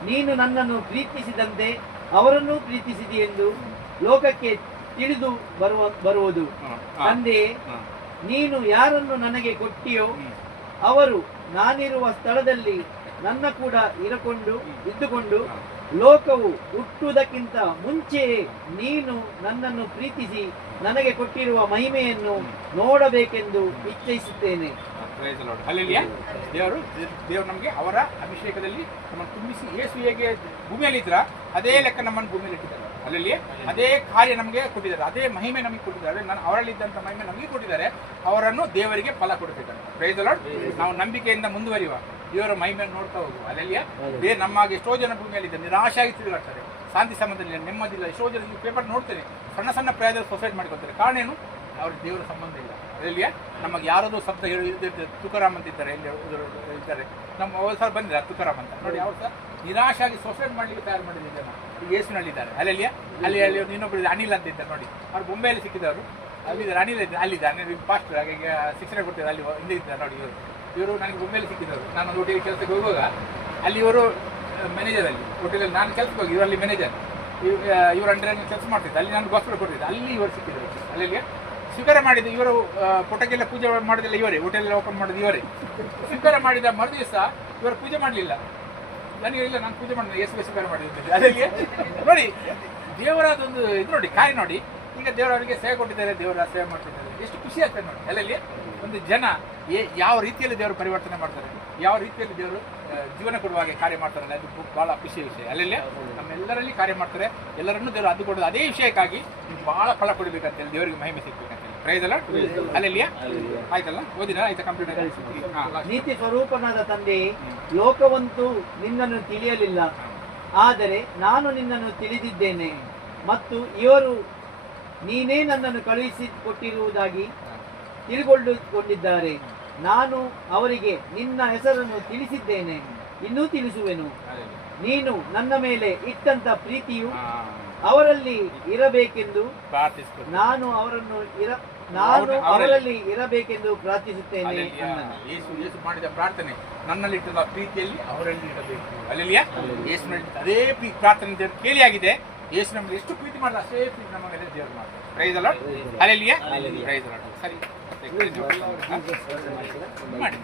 ನೀನು ನನ್ನನ್ನು ಪ್ರೀತಿಸಿದಂತೆ ಅವರನ್ನು ಪ್ರೀತಿಸಿದಿ ಎಂದು ಲೋಕಕ್ಕೆ ತಿಳಿದು ಬರುವುದು. ತಂದೆ, ನೀನು ಯಾರನ್ನು ನನಗೆ ಕೊಟ್ಟಿಯೋ ಅವರು ನಾನಿರುವ ಸ್ಥಳದಲ್ಲಿ ನನ್ನ ಕೂಡ ಇದ್ದುಕೊಂಡು ಲೋಕವು ಹುಟ್ಟುವುದಕ್ಕಿಂತ ಮುಂಚೆಯೇ ನೀನು ನನ್ನನ್ನು ಪ್ರೀತಿಸಿ ನನಗೆ ಕೊಟ್ಟಿರುವ ಮಹಿಮೆಯನ್ನು ನೋಡಬೇಕೆಂದು ಇಚ್ಛಿಸುತ್ತೇನೆ. ದೇವರು ನಮಗೆ ಅವರ ಅಭಿಷೇಕದಲ್ಲಿ ನಮ್ಮನ್ನು ತುಂಬಿಸಿ ಯೇಸು ಹೇಗೆ ಭೂಮಿಯಲ್ಲಿ ಇದ್ರ ಅದೇ ಲೆಕ್ಕ ನಮ್ಮನ್ನು ಭೂಮಿಯಲ್ಲಿ ಇಟ್ಟಿದ್ದಾರೆ. ಅಲ್ಲಿ ಅದೇ ಕಾರ್ಯ ನಮಗೆ ಕೊಟ್ಟಿದ್ದಾರೆ, ಅದೇ ಮಹಿಮೆ ನಮಗೆ ಕೊಟ್ಟಿದ್ದಾರೆ. ಅವರಲ್ಲಿದ್ದಂಥ ಮಹಿಮೆ ನಮಗೆ ಕೊಟ್ಟಿದ್ದಾರೆ. ಅವರನ್ನು ದೇವರಿಗೆ ಫಲ ಕೊಡ್ತಿದ್ದಾರೆ. Praise the lord. ನಾವು ನಂಬಿಕೆಯಿಂದ ಮುಂದುವರಿಯುವ ದೇವರ ಮಹಿಮೆಯನ್ನು ನೋಡ್ತಾ ಹೋಗುವ. ಅಲ್ಲಲ್ಲಿಯ ನಮ್ಮಾಗ ಎಷ್ಟೋ ಜನ ಭೂಮಿಯಲ್ಲಿದ್ದಾರೆ, ನಿರಾಶೆಯಾಗಿ ತಿರುಗಾಡ್ತಾರೆ, ಶಾಂತಿ ಸಂಬಂಧದಲ್ಲಿ ನೆಮ್ಮದಿಲ್ಲ. ಎಷ್ಟೋ ಜನ ನೀವು ಪೇಪರ್ ನೋಡ್ತೇನೆ, ಸಣ್ಣ ಸಣ್ಣ ಪ್ರಯಾಸದಲ್ಲಿ ಸೊಸೈಡ್ ಮಾಡ್ಕೊಳ್ತಾರೆ. ಕಾರಣ ಏನು? ಅವ್ರಿಗೆ ದೇವರ ಸಂಬಂಧ ಇಲ್ಲ. ಅಲ್ಲಿಯ ನಮಗೆ ಯಾರದೋ ಶಬ್ದ ತುಕಾರಾಮ್ ಅಂತ ಇದ್ದಾರೆ, ಇಲ್ಲಿ ಇದ್ದಾರೆ. ನಮ್ಮ ಅವ್ರು ಸರ್ ಬಂದಿದ್ದಾರೆ ತುಕಾರಾಮ್ ಅಂತ ನೋಡಿ. ಅವ್ರು ಸರ್ ನಿರಾಶಾಗಿ ಸೊಸೈಡ್ ಮಾಡಲಿಕ್ಕೆ ತಯಾರು ಮಾಡಿದ್ದಾರೆ. ಈಗ ಯೇಸುನಲ್ಲಿದ್ದಾರೆ. ಅಲ್ಲಿ ಇನ್ನೊಬ್ಬರು ಅನಿಲ್ ಅಂತ ಇದ್ದಾರೆ ನೋಡಿ. ಅವ್ರು ಬೊಂಬೆಯಲ್ಲಿ ಸಿಕ್ಕಿದವರು. ಅಲ್ಲಿದ್ದಾರೆ ಅನಿಲ್ ಇದ್ದಾರೆ, ಅಲ್ಲಿದ್ದಾರೆ ಫಾಸ್ಟ್ ಹಾಗೆ ಈಗ ಶಿಕ್ಷಣ ಕೊಡ್ತಿದ್ದಾರೆ. ಅಲ್ಲಿ ಹಿಂದೆ ಇದ್ದಾರೆ ನೋಡಿ. ಇವರು ನನಗೆ ಬೊಂಬೆಯಲ್ಲಿ ಸಿಕ್ಕಿದವರು. ನಾನು ಒಂದು ಹೋಟೆಲ್ ಕೆಲಸಕ್ಕೆ ಹೋಗುವಾಗ ಅಲ್ಲಿ ಇವರು ಮ್ಯಾನೇಜರ್, ಅಲ್ಲಿ ಹೋಟೆಲಲ್ಲಿ ನಾನು ಕೆಲಸಕ್ಕೆ ಹೋಗಿ ಇವರಲ್ಲಿ ಮ್ಯಾನೇಜರ್, ಇವರು ಅಂಡರ್ ಕೆಲಸ ಮಾಡ್ತಿದ್ದೆ. ಅಲ್ಲಿ ನಾನು ಗೋಸ್ಕರ ಕೊಟ್ಟಿದ್ದೆ. ಅಲ್ಲಿ ಇವರು ಸಿಕ್ಕಿದರು. ಅಲ್ಲಿ ಸ್ವೀಕಾರ ಮಾಡಿದ್ದು ಇವರು, ಪುಟಕ್ಕೆಲ್ಲ ಪೂಜೆ ಮಾಡೋದಿಲ್ಲ ಇವರೇ, ಹೋಟೆಲ್ ಓಪನ್ ಮಾಡೋದು ಇವರೇ. ಸ್ವೀಕಾರ ಮಾಡಿದ ಮರು ದಿವಸ ಇವರು ಪೂಜೆ ಮಾಡಲಿಲ್ಲ. ನನಗೆ ಇಲ್ಲ, ನಾನು ಪೂಜೆ ಮಾಡಿದೆ, ಯೇಸುಗೆ ಸ್ವೀಕಾರ ಮಾಡಿದ್ದೇನೆ. ಅದರಲ್ಲಿ ನೋಡಿ ದೇವರಾದೊಂದು ಇದು ನೋಡಿ, ಕಾರ್ಯ ನೋಡಿ. ಈಗ ದೇವರವರಿಗೆ ಸೇವೆ ಕೊಟ್ಟಿದ್ದಾರೆ, ದೇವರ ಸೇವೆ ಮಾಡ್ತಿದ್ದಾರೆ. ಎಷ್ಟು ಖುಷಿ ಆಗ್ತದೆ ನೋಡಿ. ಅಲ್ಲಲ್ಲಿ ಒಂದು ಜನ ಯಾವ ರೀತಿಯಲ್ಲಿ ದೇವರು ಪರಿವರ್ತನೆ ಮಾಡ್ತಾರೆ, ಯಾವ ರೀತಿಯಲ್ಲಿ ದೇವರು ಜೀವನ ಕೊಡುವ ಹಾಗೆ ಕಾರ್ಯ ಮಾಡ್ತಾರೆ, ಅದು ಭಾಳ ಖುಷಿಯ ವಿಷಯ. ಅಲ್ಲಲ್ಲಿ ನಮ್ಮೆಲ್ಲರಲ್ಲಿ ಕಾರ್ಯ ಮಾಡ್ತಾರೆ. ಎಲ್ಲರನ್ನೂ ದೇವರು ಅದು ಕೊಡೋದು ಅದೇ ವಿಷಯಕ್ಕಾಗಿ ಭಾಳ ಫಲ ಕೊಡಬೇಕಂತೇಳಿ, ದೇವರಿಗೆ ಮಹಿಮೆ ಸಿಗ್ಬೇಕಂತೇಳಿ. Praise the Lord. ಅಲ್ಲಲ್ಲಿಯ ಆಯ್ತಲ್ಲ, ಓದಿನ ಆಯ್ತಾ ಕಂಪ್ಲೀಟ್. ನೀತಿ ಸ್ವರೂಪನಾದ ತಂದೆಯೇ, ಲೋಕವಂತೂ ನಿನ್ನನ್ನು ತಿಳಿಯಲಿಲ್ಲ, ಆದರೆ ನಾನು ನಿನ್ನನ್ನು ತಿಳಿದಿದ್ದೇನೆ ಮತ್ತು ಇವರು ನೀನೇ ನನ್ನನ್ನು ಕಳುಹಿಸಿಕೊಟ್ಟಿರುವುದಾಗಿ ತಿಳಿದುಕೊಂಡಿದ್ದಾರೆ. ನಾನು ಅವರಿಗೆ ನಿನ್ನ ಹೆಸರನ್ನು ತಿಳಿಸಿದ್ದೇನೆ, ಇನ್ನೂ ತಿಳಿಸುವೆನು. ನೀನು ನನ್ನ ಮೇಲೆ ಇಟ್ಟಂತ ಪ್ರೀತಿಯು ಅವರಲ್ಲಿ ಇರಬೇಕೆಂದು ನಾನು ಅವರಲ್ಲಿ ಇರಬೇಕೆಂದು ಪ್ರಾರ್ಥಿಸುತ್ತೇನೆ. ಯೇಸು ಮಾಡಿದ ಪ್ರಾರ್ಥನೆ, ನನ್ನಲ್ಲಿ ಇಟ್ಟಿರುವ ಪ್ರೀತಿಯಲ್ಲಿ ಅವರಲ್ಲಿ ಇರಬೇಕು. ಅಲ್ಲಿಯ ಯೇಸುನಲ್ಲಿ ಅದೇ ಪ್ರಾರ್ಥನೆ ದೇವರು ಕೇಳಿಯಾಗಿದೆ. ಯೇಸು ನಮಗೆ ಎಷ್ಟು ಪ್ರೀತಿ ಮಾಡಿದ ಅಷ್ಟೇ ಪ್ರೀತಿ ನಮ್ಮ ಮೇಲೆ ದೇವರು ಮಾಡ್ತಾರೆ. Praise the lord. ಅಲ್ಲಿಯ ಪ್ರೈಸ್ ದಿ ಲಾರ್ಡ್. ಸರಿ ಮಾಡಿ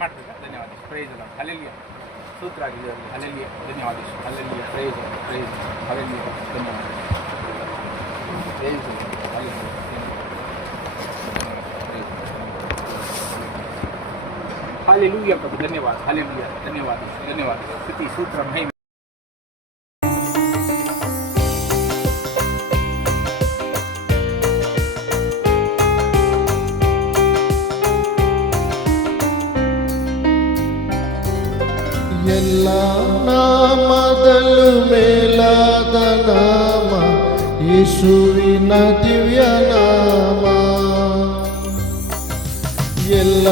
ಮಾಡ್ಬೇಕಾ? ಧನ್ಯವಾದ. Praise the lord. ಅಲ್ಲಿಯ ಸೂತ್ರ ಆಗಿದೆ. ಅಲ್ಲಿಯ ಧನ್ಯವಾದ. ಅಲ್ಲಿಯ ಪ್ರೈಸ್ ಪ್ರೈಸ್ ಅಲ್ಲಿಯ ಧನ್ಯವಾದ. ಪ್ರೈಸ್ हालेलुया प्रभु, धन्यवाद. हालेलुया, धन्यवाद, धन्यवाद. स्तुति सूत्र महिमा. ಎಲ್ಲ ನಾಮದಲ್ಲೂ ಮೇಲಾದ ನಾಮ ಯೇಸುವಿನ ದಿವ್ಯ ನಾಮ. ಎಲ್ಲ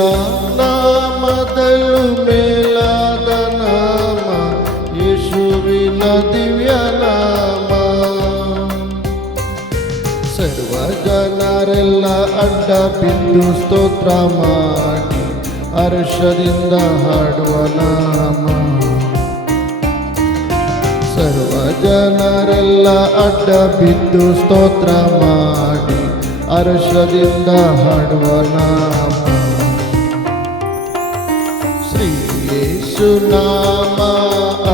ನಾಮದಲ್ಲೂ ಮೇಲಾದ ನಾಮ ಯೇಸುವಿನ ದಿವ್ಯ ನಾಮ. ಸರ್ವ ಜನರೆಲ್ಲ ಅಡ್ಡ ಬಿದ್ದು ಸ್ತೋತ್ರ ಮಾಡಿ ಹರ್ಷದಿಂದ ಹಾಡುವ ನಾಮ. ಸರ್ವ ಜನರೆಲ್ಲ ಅಡ್ಡ ಬಿದ್ದು ಸ್ತೋತ್ರ ಮಾಡಿ ಹರ್ಷದಿಂದ ಹಾಡುವ ನಾಮ. ಶ್ರೀ ಯೇಸು ನಾಮ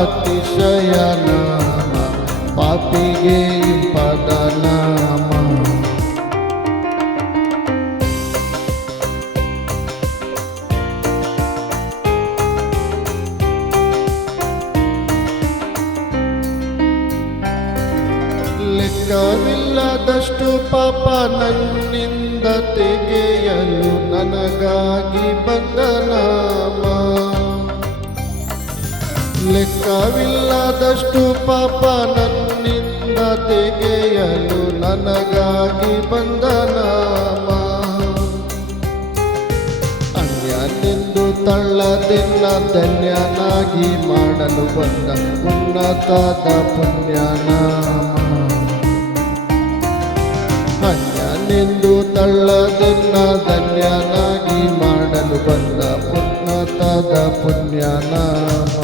ಅತಿಶಯ ನಾಮ, ಪಾಪಿಗೆ ಇಂಪಾದ ನಾಮ. ಲೆಕ್ಕವಿಲ್ಲದಷ್ಟು ಪಾಪ ನನ್ನಿಂದ ತೆಗೆಯಲು ನನಗಾಗಿ ಬಂದ ನಾಮ. ಲೆಕ್ಕವಿಲ್ಲದಷ್ಟು ಪಾಪ ನನ್ನಿಂದ ತೆಗೆಯಲು ನನಗಾಗಿ ಬಂದ ನಾಮ. ಅನ್ಯನೆಂದು ತಳ್ಳದೆನ್ನ ಧನ್ಯನಾಗಿ ಮಾಡಲು ಬಂದ ಉನ್ನತದ ಪುಣ್ಯ ನಾಮ. ಅನ್ಯನೆಂದು ತಳ್ಳದೆನ್ನ ಧನ್ಯನಾಗಿ ಮಾಡಲು ಬಂದ ಉನ್ನತದ ಪುಣ್ಯ ನಾಮ.